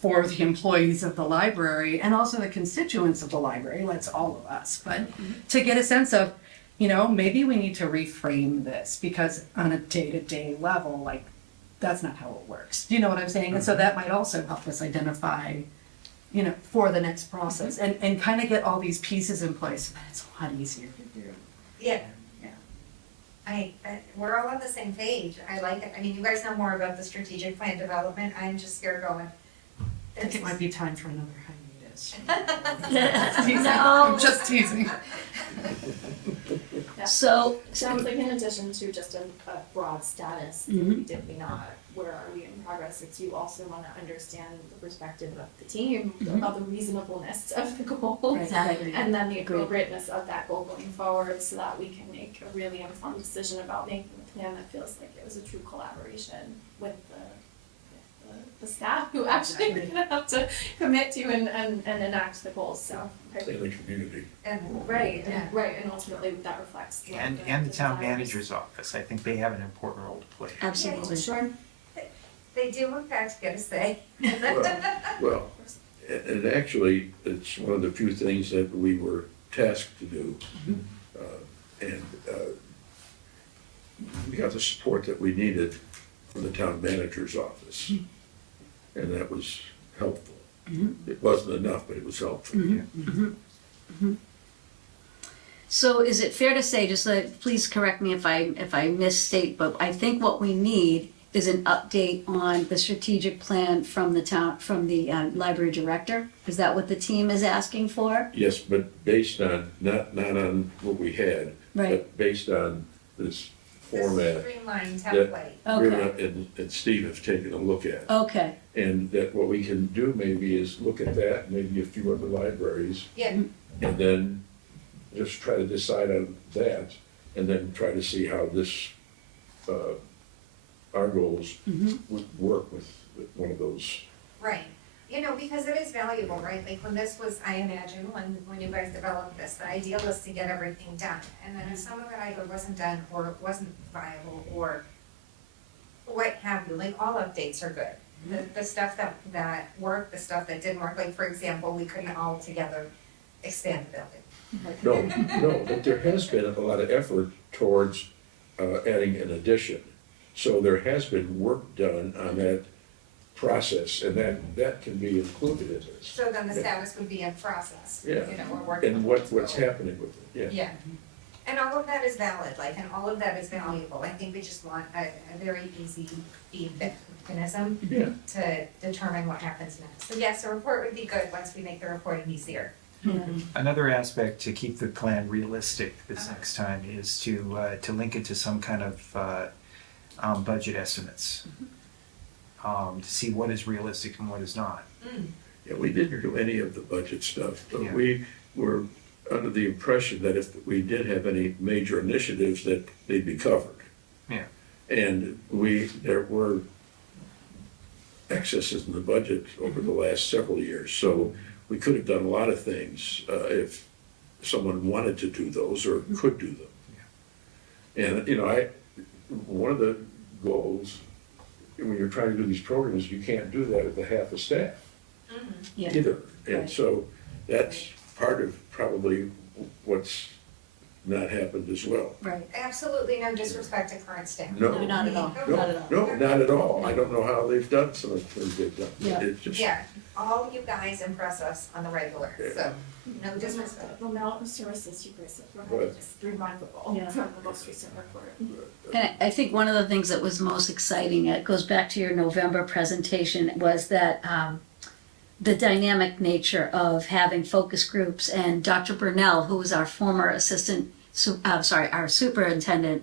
for the employees of the library and also the constituents of the library, that's all of us. But to get a sense of, maybe we need to reframe this because on a day-to-day level, like that's not how it works. Do you know what I'm saying? And so that might also help us identify, for the next process and kind of get all these pieces in place so that it's a lot easier to do. Yeah. Yeah. We're all on the same page. I like it. I mean, you guys know more about the strategic plan development. I'm just here going. I think it might be time for another hiatus. No. I'm just teasing. So, Sounds like in addition to just a broad status, did we not, where are we in progress, it's you also want to understand the perspective of the team about the reasonableness of the goal. Exactly. And then the appropriateness of that goal going forward so that we can make a really informed decision about making a plan that feels like it was a true collaboration with the staff who actually are gonna have to commit to and enact the goals, so. In the community. And Right, Yeah. right, and ultimately that reflects. And the town manager's office, I think they have an important role to play. absolutely. Sure. they do in fact get a say. Well, and actually, it's one of the few things that we were tasked to do. And we got the support that we needed from the town manager's office. And that was helpful. It wasn't enough, but it was helpful. So is it fair to say, just like, please correct me if I misstate, but I think what we need is an update on the strategic plan from the library director? Is that what the team is asking for? Yes, but based on, not on what we had, Right, but based on this format Streamlined that template. okay, and Steve have taken a look at. okay, And that what we can do maybe is look at that, maybe a few other libraries, Yeah, and then just try to decide on that, and then try to see how this, our goals would work with one of those. right. You know, because it is valuable, right? Like when this was, I imagine, when you guys developed this, the idea was to get everything done. And then if some of it either wasn't done or wasn't viable or what have you, like all updates are good. The stuff that worked, the stuff that didn't work, like for example, we couldn't all together expand the building. No, but there has been a lot of effort towards adding an addition. So there has been work done on that process, and that can be included in this. So then the status would be in process. Yeah. You know, we're working. And on what's it. happening with it, yeah. Yeah, and all of that is valid, like, and all of that is valuable. I think we just want a very easy feedback mechanism Yeah. to determine what happens next. So yes, a report would be good once we make the reporting easier. Another aspect to keep the plan realistic this next time is to link it to some kind of budget estimates. To see what is realistic and what is not. Yeah, we didn't do any of the budget stuff, but Yeah. we were under the impression that if we did have any major initiatives, that they'd be covered. Yeah. And there were excesses in the budget over the last several years, so we could have done a lot of things if someone wanted to do those or could do them. And, you know, one of the goals, when you're trying to do these programs, you can't do that with a half a staff yeah, either. And Right. so that's part of probably what's not happened as well. right. Absolutely no disrespect to current staff. No. No, not at all, No, not at all. no, not at all. I don't know how they've done some of the things they've done. Yeah. It's just, Yeah, all you guys impress us on the regular, so no disrespect. The amount of services you guys have Right. provided is remarkable Yeah. from the most recent report. And I think one of the things that was most exciting, it goes back to your November presentation, was that the dynamic nature of having focus groups, and Dr. Burnell, who was our former our superintendent,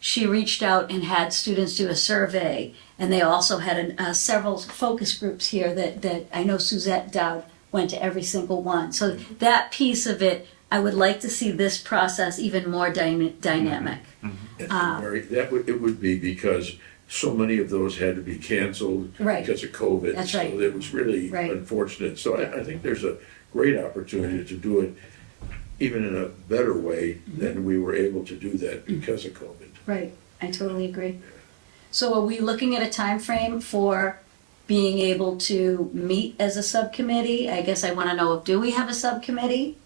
she reached out and had students do a survey, and they also had several focus groups here that I know Suzette Dowd went to every single one. So that piece of it, I would like to see this process even more dynamic. it would be because so many of those had to be canceled Right. because of COVID. That's right. So it was really Right. unfortunate. So I think there's a great opportunity to do it even in a better way than we were able to do that because of COVID. Right, I totally agree. So are we looking at a time frame for being able to meet as a subcommittee? I guess I want to know, do we have a subcommittee?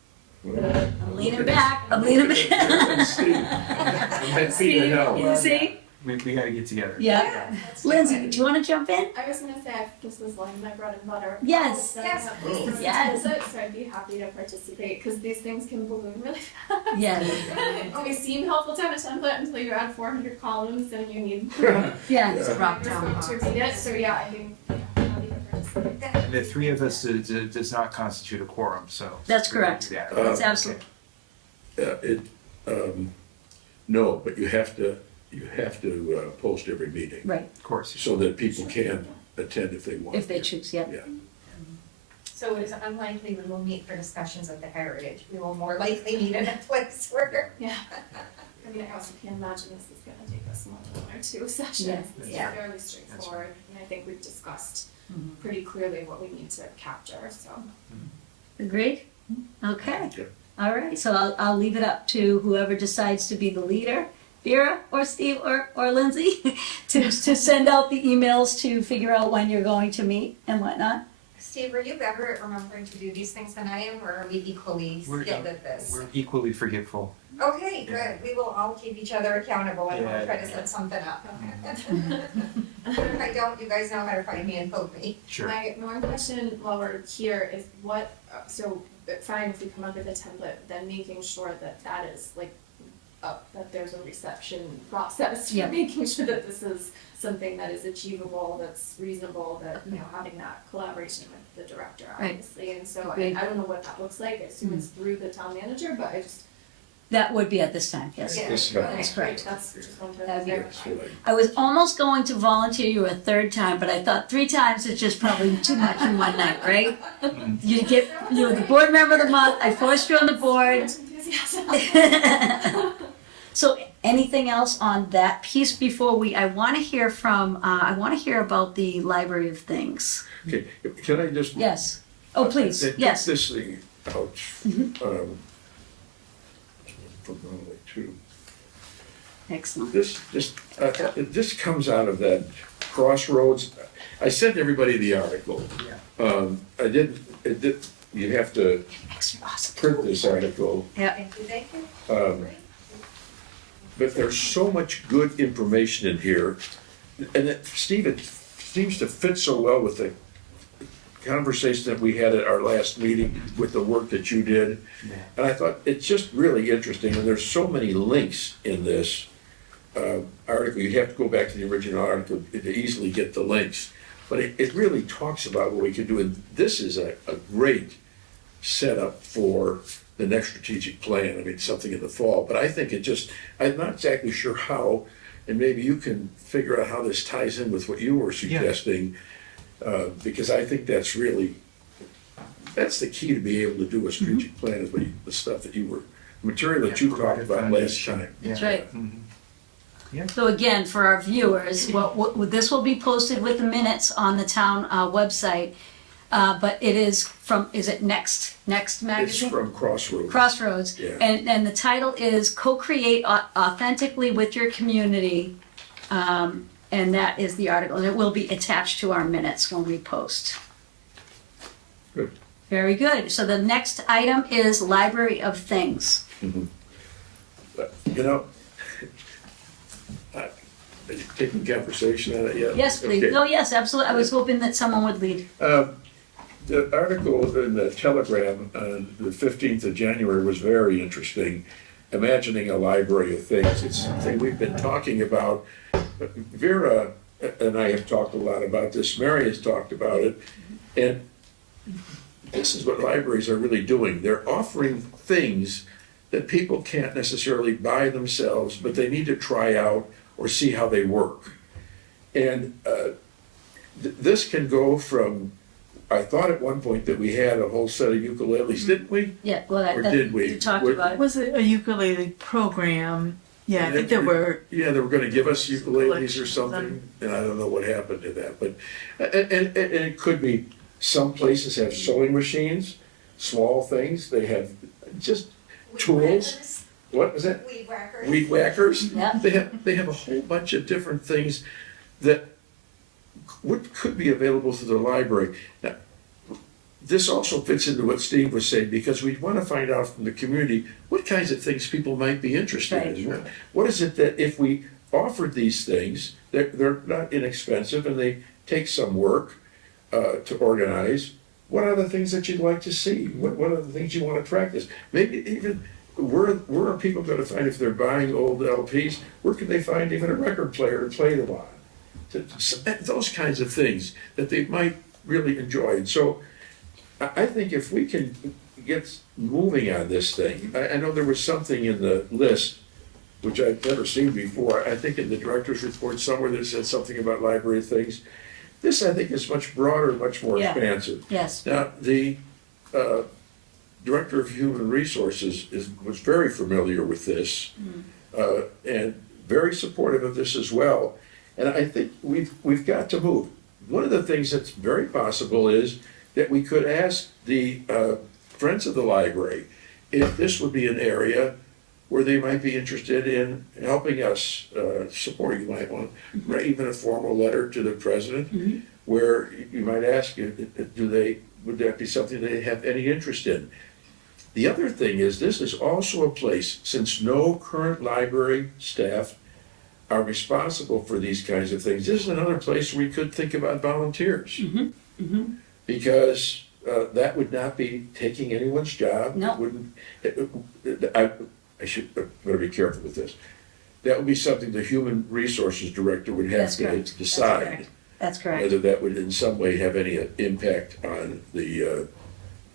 I'm leaning back, I'm leaning back. Steve, you see? We gotta get together. Yeah. Lindsay, do you want to jump in? I was gonna say, this was like my bread and butter. Yes. So Yes, please. Yes. So I'd be happy to participate, because these things can balloon really fast. Yes, They seem helpful to have a template until you add 400 columns and you need yes. Drop down to read it, so yeah, I think, yeah, I'm happy to participate. And the three of us does not constitute a quorum, so. That's correct. Yeah. That's absolutely, No, but you have to post every meeting right, Of course. so that people can attend if they want. if they choose, yeah. Yeah. So it is unlikely we will meet for discussions of the heritage. We will more likely meet in a place where. Yeah. I mean, I also can't imagine this is gonna take us more than 1 or 2 sessions. Yeah. It's Yeah. fairly straightforward, and I think we've discussed pretty clearly what we need to capture, so. Agreed? Okay. Okay. All right, so I'll leave it up to whoever decides to be the leader, Vera or Steve or Lindsay, to send out the emails to figure out when you're going to meet and whatnot. Steve, are you better at remembering to do these things than I am, or are we equally We're- skilled at this? We're equally forgetful. Okay, good. We will all keep each other accountable and we'll try to set something up. But if I don't, you guys know how to find me and poke me. Sure. My one question while we're here is what, so fine if we come up with a template, then making sure that that is like up, that there's a reception process Yeah. for making sure that this is something that is achievable, that's reasonable, that, you know, having that collaboration with the director, Right. obviously. And so I Agreed. don't know what that looks like. I assume it's through the town manager, but I just. That would be at this time, yes. Yeah, This okay, That's correct. That's just one to That'd be- verify. I was almost going to volunteer you a third time, but I thought 3 times is just probably too much in one night, right? You're the board member of the month, I forced you on the board. Enthusiasm. So anything else on that piece before I want to hear about the Library of Things. Okay, can I just? Yes. Oh, please, Take yes. this thing out. From Runway 2. Excellent. This comes out of that Crossroads. I sent everybody the article. You have to print this article. Thank you, thank you. But there's so much good information in here. And Steve, it seems to fit so well with the conversation that we had at our last meeting with the work that you did. And I thought it's just really interesting, and there's so many links in this article. You have to go back to the original article to easily get the links. But it really talks about what we can do, and this is a great setup for the next strategic plan. I mean, something in the fall, but I think I'm not exactly sure how, and maybe you can figure out how this ties in with what you were suggesting, because I think that's the key to be able to do a strategic plan is the stuff that material that you talked about last time. That's right. Mhm. Yeah. So again, for our viewers, this will be posted with the minutes on the town website. But it is is it Next It's magazine? from Crossroads. Crossroads. Yeah. And the title is Co-Create Authentically with Your Community. And that is the article, and it will be attached to our minutes when we post. Good. Very good. So the next item is Library of Things. But, are you taking conversation on it yet? Yes, please. Okay. Oh, yes, absolutely. I was hoping that someone would lead. The article in the Telegram on the 15th of January was very interesting. Imagining a library of things. It's something we've been talking about. Vera and I have talked a lot about this. Mary has talked about it. And this is what libraries are really doing. They're offering things that people can't necessarily buy themselves, but they need to try out or see how they work. And this can go from, I thought at one point that we had a whole set of ukuleles, didn't we? Yeah, well, Or did we? you talked What- about it. Was it a ukulele program? Yeah, I think there were. Yeah, they were gonna give us ukuleles or Collections of something, them. and I don't know what happened to that, but, and it could be, some places have sewing machines, small things, they have just tools. What was that? Weed whackers. Weed whackers? Yeah. They have a whole bunch of different things that could be available through the library. Now, this also fits into what Steve was saying, because we want to find out from the community what kinds of things people might be interested in. What is it that if we offered these things, they're not inexpensive and they take some work to organize, what are the things that you'd like to see? What are the things you want to practice? Maybe even, where are people going to find, if they're buying old LPs, where can they find even a record player to play them on? Those kinds of things that they might really enjoy. And so I think if we can get moving on this thing, I know there was something in the list, which I've never seen before. I think in the director's report somewhere that said something about library things. This, I think, is much broader, much more Yeah. expansive. Yes. Now, the Director of Human Resources was very familiar with this and very supportive of this as well. And I think we've got to move. One of the things that's very possible is that we could ask the Friends of the Library if this would be an area where they might be interested in helping us support. You might want to write even a formal letter to the president where you might ask, would that be something they have any interest in? The other thing is, this is also a place, since no current library staff are responsible for these kinds of things, this is another place we could think about volunteers. Because that would not be taking anyone's job. No. It wouldn't, I should, I'm gonna be careful with this. That would be something the human resources director would have That's to correct. That's decide. correct. That's correct. Whether that would in some way have any impact on the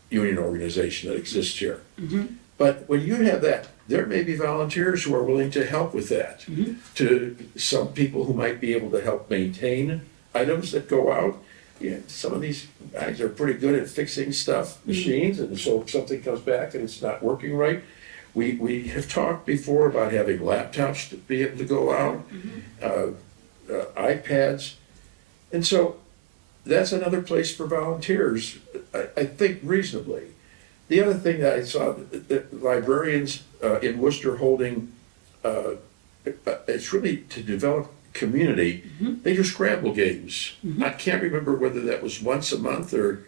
union organization that exists here. But when you have that, there may be volunteers who are willing to help with that. To some people who might be able to help maintain items that go out. Yeah, some of these guys are pretty good at fixing stuff, machines, and so if something comes back and it's not working right, we have talked before about having laptops to be able to go out, iPads, and so that's another place for volunteers, I think reasonably. The other thing that I saw, that librarians in Worcester holding, it's really to develop community, they do scramble games. I can't remember whether that was once a month or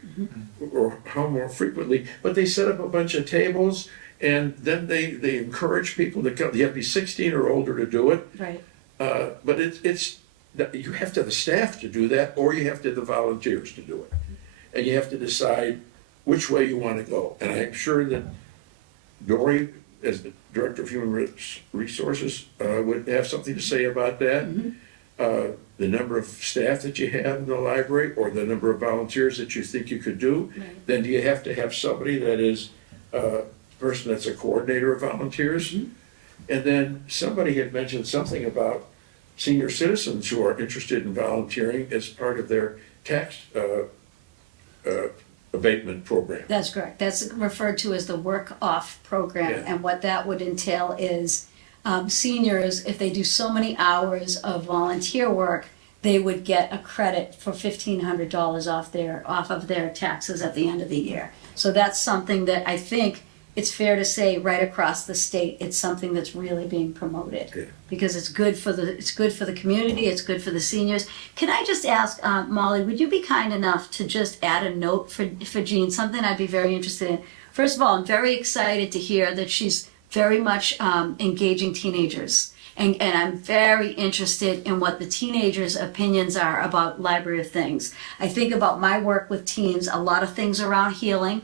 how more frequently, but they set up a bunch of tables and then they encourage people to come. You have to be 16 or older to do it. Right. But it's you have to have the staff to do that, or you have to have the volunteers to do it. And you have to decide which way you want to go. And I'm sure that Dory, as the Director of Human Resources, would have something to say about that. The number of staff that you have in the library, or the number of volunteers that you think you could do. Then do you have to have somebody that is a person that's a coordinator of volunteers? And then somebody had mentioned something about senior citizens who are interested in volunteering as part of their tax abatement program. That's correct. That's referred to as the work-off program. Yeah. And what that would entail is seniors, if they do so many hours of volunteer work, they would get a credit for $1,500 off of their taxes at the end of the year. So that's something that I think it's fair to say right across the state, it's something that's really being promoted. Yeah. Because it's good for the community, it's good for the seniors. Can I just ask, Molly, would you be kind enough to just add a note for Jean, something I'd be very interested in? First of all, I'm very excited to hear that she's very much engaging teenagers. And I'm very interested in what the teenagers' opinions are about library of things. I think about my work with teens, a lot of things around healing.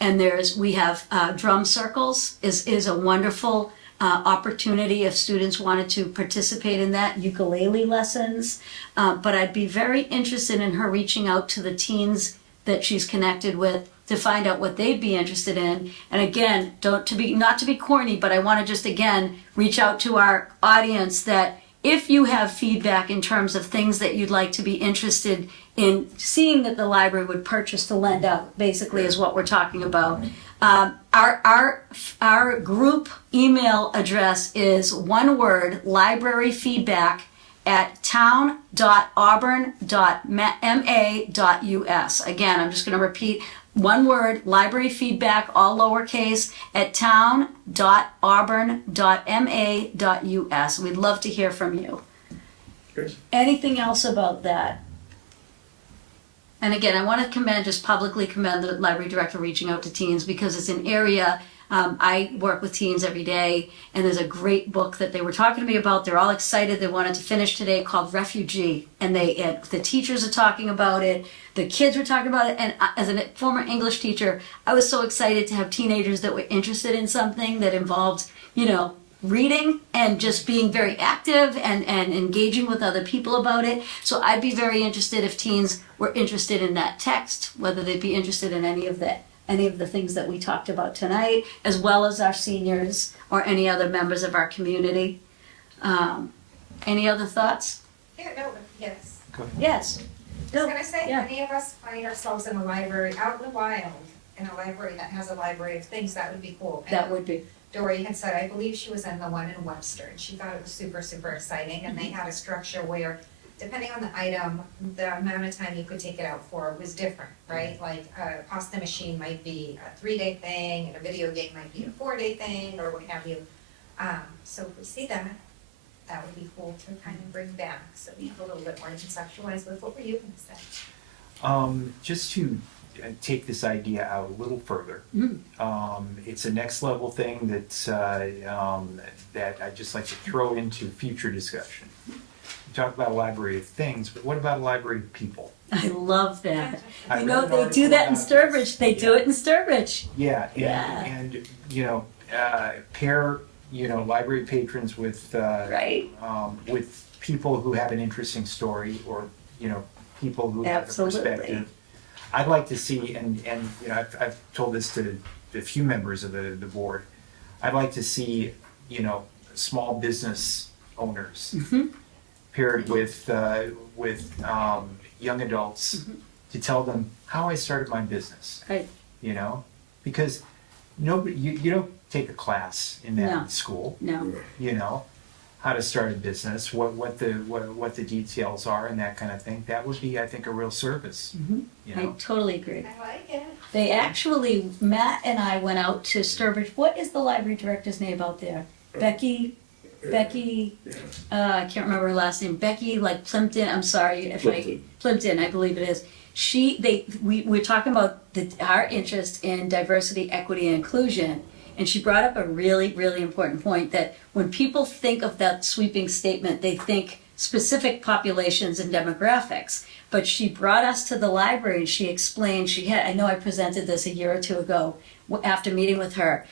And we have drum circles is a wonderful opportunity if students wanted to participate in that, ukulele lessons. But I'd be very interested in her reaching out to the teens that she's connected with to find out what they'd be interested in. And again, not to be corny, but I want to just again reach out to our audience that if you have feedback in terms of things that you'd like to be interested in seeing that the library would purchase to lend out, basically is what we're talking about. Our group email address is one word, libraryfeedback@town.auburn.ma.us. Again, I'm just going to repeat one word, library feedback, all lowercase, at town.auburn.ma.us. We'd love to hear from you. Chris? Anything else about that? And again, I want to just publicly commend the library director reaching out to teens because it's an area, I work with teens every day, and there's a great book that they were talking to me about. They're all excited. They wanted to finish today called Refugee. And the teachers are talking about it. The kids were talking about it. And as a former English teacher, I was so excited to have teenagers that were interested in something that involved, reading and just being very active and engaging with other people about it. So I'd be very interested if teens were interested in that text, whether they'd be interested in any of the things that we talked about tonight, as well as our seniors or any other members of our community. Any other thoughts? Yeah, no, yes. Yes. I was gonna say, Yeah. many of us find ourselves in a library, out in the wild, in a library that has a library of things, that would be cool. That would be. Dory had said, I believe she was in the one in Webster, and she thought it was super, super exciting, and they had a structure where, depending on the item, the amount of time you could take it out for was different, right? Like, a pasta machine might be a 3-day thing, and a video game might be a 4-day thing, or what have you. So if we see that would be cool to kind of bring back, so we have a little bit more conceptualized with. What were you gonna say? Just to take this idea out a little further. It's a next level thing that I'd just like to throw into future discussion. We talk about a library of things, but what about a library of people? I love that. I You read know, an they do article that in about Sturbridge. this. They do it in Sturbridge. Yeah, Yeah. and you know, pair library patrons with Right. with people who have an interesting story, or people who have a Absolutely. perspective. I'd like to see, and I've told this to a few members of the board. I'd like to see small business owners paired with young adults to tell them how I started my business. Right. Because nobody you don't take a class in that No. in school. No. How to start a business, what the details are, and that kind of thing. That would be, I think, a real service. I totally agree. I like it. They actually, Matt and I went out to Sturbridge. What is the library director's name out there? Becky, I can't remember her last name. Becky, like Plimpton. I'm sorry if Plimpton, I believe it is. We're talking about our interest in diversity, equity, and inclusion. And she brought up a really, really important point that when people think of that sweeping statement, they think specific populations and demographics. But she brought us to the library and she explained, I know I presented this a year or two ago after meeting with her.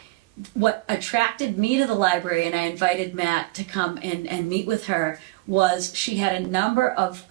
What attracted me to the library, and I invited Matt to come and meet with her, was she had a number of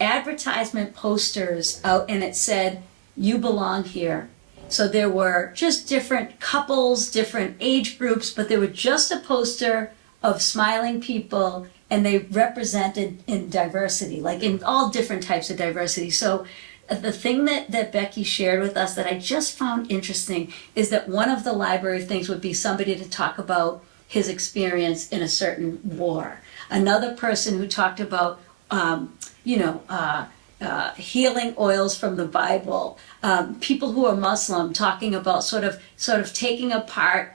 advertisement posters out and it said, "You belong here." So there were just different couples, different age groups, but there were just a poster of smiling people, and they represented in diversity, like in all different types of diversity. So the thing that Becky shared with us that I just found interesting is that one of the library things would be somebody to talk about his experience in a certain war. Another person who talked about, healing oils from the Bible. People who are Muslim talking about sort of taking apart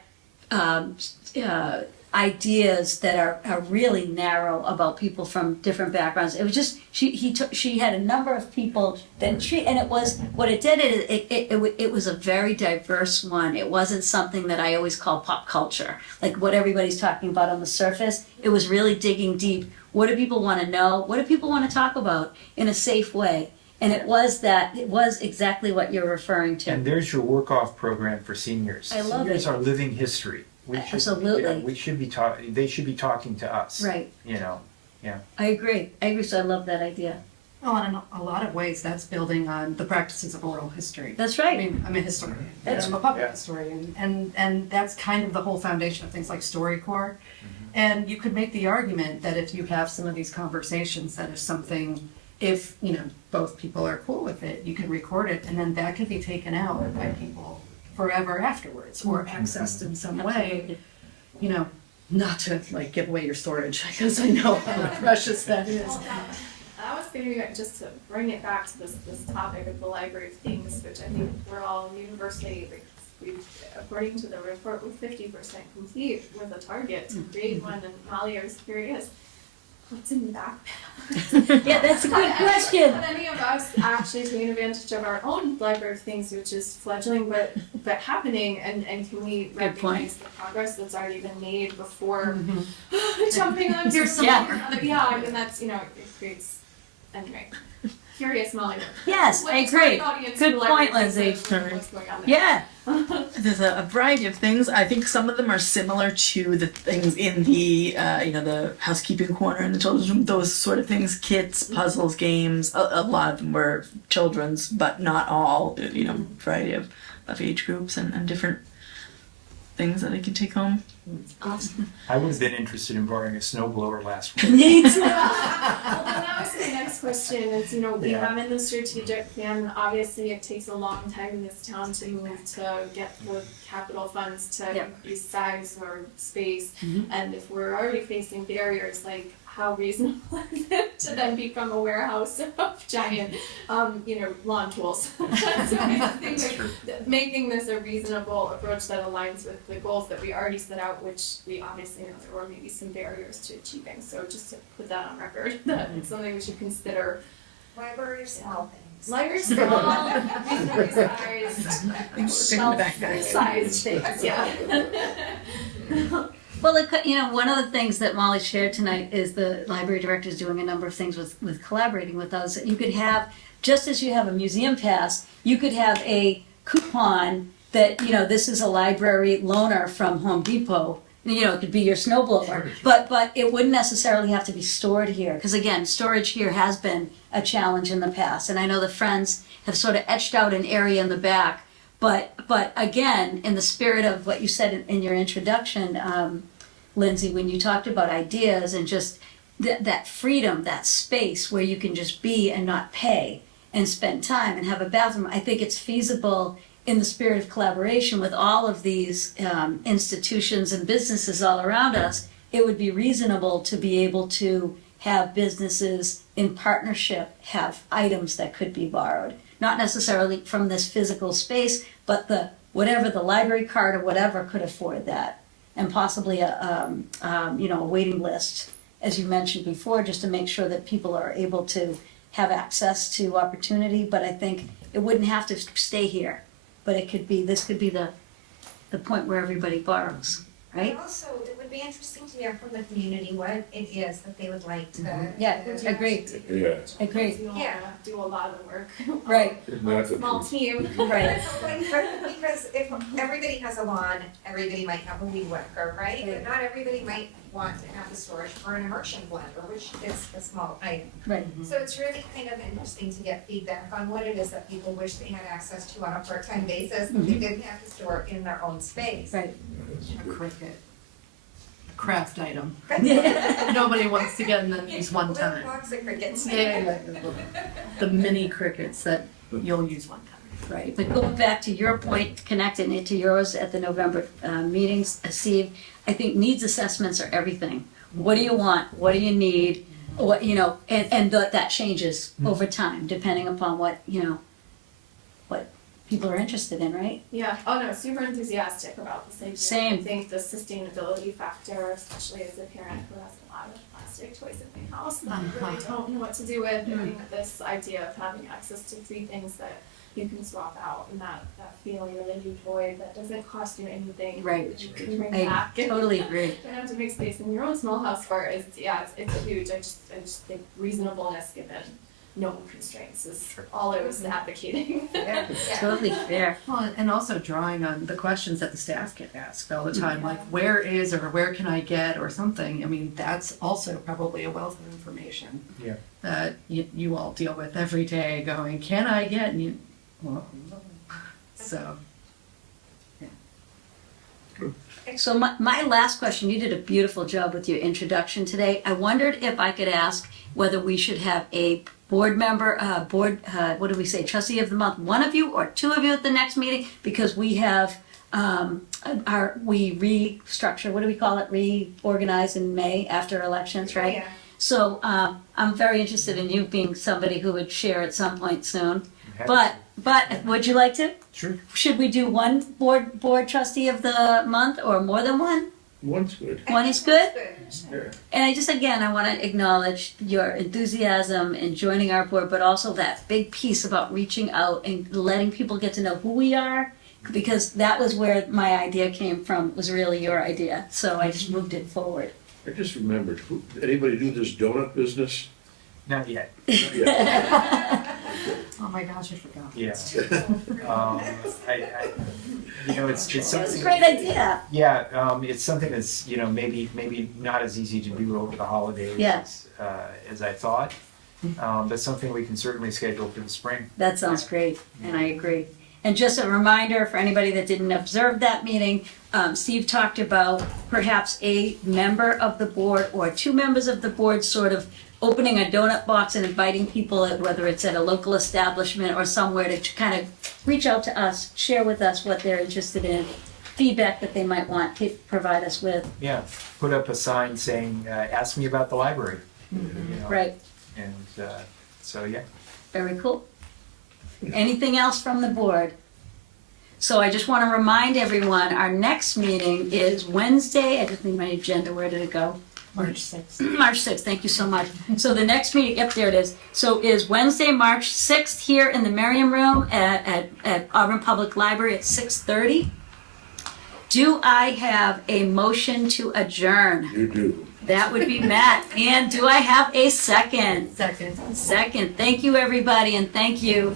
ideas that are really narrow about people from different backgrounds. It was just she had a number of people and it was what it did. It was a very diverse one. It wasn't something that I always call pop culture, like what everybody's talking about on the surface. It was really digging deep. What do people want to know? What do people want to talk about in a safe way? And it was exactly what you're referring to. And there's your work-off program for seniors. I love Seniors it. are living history. Absolutely. We should be they should be talking to us. Right. Yeah. I agree. So I love that idea. Well, and in a lot of ways, that's building on the practices of oral history. That's I right. mean, I'm a historian. That's- I'm a public Yeah. historian, and that's kind of the whole foundation of things like StoryCorps. And you could make the argument that if you have some of these conversations, that if both people are cool with it, you can record it, and then that could be taken out by people forever afterwards, or accessed in some way. Not to like give away your storage, because I know how precious that is. Well, that was going to just to bring it back to this topic of the library of things, which I think we're all universally, according to the report, we're 50% complete with a target to create one. And Molly, I was curious, what's in the backpack? Yeah, that's a good question. Have any of us actually taken advantage of our own library of things, which is fledgling but happening, and can we Good point. recognize the progress that's already been made before jumping on Here's some yeah, I mean that's it creates anyway. Curious, Molly. Yes, I What's my agree. audience Good for point, library Lindsay. things? What's going on there? Yeah. There's a variety of things. I think some of them are similar to the things in the the housekeeping corner in the children's room. Those sort of things, kits, puzzles, games. A lot of them were children's, but not all. Variety of age groups and different things that they can take home. Awesome. I would have been interested in borrowing a snowblower last week. Me too. Well, then that was my next question is, we Yeah. have in the strategic plan, obviously it takes a long time in this town to move to get the capital funds to Yep. increase size or space. Mhm. And if we're already facing barriers, like how reasonable is it to then become a warehouse of giant, lawn tools? So I think that making this a reasonable approach that aligns with the goals that we already set out, which we obviously know there were maybe some barriers to achieving. So just to put that on record, that it's something we should consider. Libraries helping. Libraries small, reasonably sized, Things in the back there. sized things, yeah. Well, one of the things that Molly shared tonight is the library director is doing a number of things with collaborating with us. You could have, just as you have a museum pass, you could have a coupon that, this is a library loaner from Home Depot. It could be your snow blower, but it wouldn't necessarily have to be stored here. Because again, storage here has been a challenge in the past. And I know the Friends have sort of etched out an area in the back. But again, in the spirit of what you said in your introduction, Lindsay, when you talked about ideas and just that freedom, that space where you can just be and not pay and spend time and have a bathroom, I think it's feasible in the spirit of collaboration with all of these institutions and businesses all around us. It would be reasonable to be able to have businesses in partnership have items that could be borrowed. Not necessarily from this physical space, but whatever the library card or whatever could afford that. And possibly a waiting list, as you mentioned before, just to make sure that people are able to have access to opportunity. But I think it wouldn't have to stay here. But this could be the point where everybody borrows, right? And also, it would be interesting to hear from the community what it is that they would like to. Yeah, agree, Yeah. agree, Yeah. Do a lot of the work. right, Isn't that the Small truth? team. right. Because if everybody has a lawn, everybody might have a weed whacker, right? But not everybody might want to have the storage for an immersion blender, which is a small item. Right. So it's really kind of interesting to get feedback on what it is that people wish they had access to on a part-time basis, that they didn't have to store in their own space. Right. A cricket, a craft item. Yeah. Nobody wants to get and then use one Little time. box of crickets. Yeah, the mini crickets that you'll use one time. Right, but going back to your point, connecting it to yours at the November meetings, Steve, I think needs assessments are everything. What do you want? What do you need? What, and that changes over time, depending upon what people are interested in, right? Yeah, oh no, super enthusiastic about this idea. Same. I think the sustainability factor, especially as a parent who has a lot of plastic toys in my house that I really don't know what to do with, I think this idea of having access to free things that you can swap out and that feeling of a new toy that doesn't cost you anything. Right. that you can bring I back. totally agree. You don't have to make space in your own small house for it. It's huge. I just think reasonableness given no constraints is all I was advocating. Yeah. Totally fair. Well, and also drawing on the questions that the staff get asked all the time, like where is or where can I get or something. I mean, that's also probably a wealth of information. Yeah. That you all deal with every day going, can I get, and you, well, so. So my last question, you did a beautiful job with your introduction today. I wondered if I could ask whether we should have a board member, what do we say, trustee of the month, one of you or two of you at the next meeting, because we have, we restructure, what do we call it, reorganize in May after elections, right? Yeah. So I'm very interested in you being somebody who would share at some point soon. But would you like to? Sure. Should we do one board trustee of the month or more than one? One's good. One is good? Good. And I want to acknowledge your enthusiasm in joining our board, but also that big piece about reaching out and letting people get to know who we are, because that was where my idea came from, was really your idea. So I just moved it forward. I just remembered, anybody do this donut business? Not yet. Not yet. Oh my gosh, I forgot. Yeah. It's That was a something. great idea. Yeah, it's something that's maybe not as easy to do over the holidays Yeah. as I thought, but something we can certainly schedule for the spring. That sounds great, and I agree. And just a reminder for anybody that didn't observe that meeting, Steve talked about perhaps a member of the board or two members of the board sort of opening a donut box and inviting people, whether it's at a local establishment or somewhere, to kind of reach out to us, share with us what they're interested in, feedback that they might want to provide us with. Yeah, put up a sign saying, "Ask me about the library." You know, Right, And so yeah. very cool. Anything else from the board? So I just want to remind everyone, our next meeting is Wednesday, I just need my agenda, where did it go? March 6th. March 6th, thank you so much. So the next meeting, yep, there it is. So is Wednesday, March 6th here in the Merriam Room at Auburn Public Library at 6:30. Do I have a motion to adjourn? You do. That would be Matt. And do I have a second? Second. Second. Thank you, everybody, and thank you.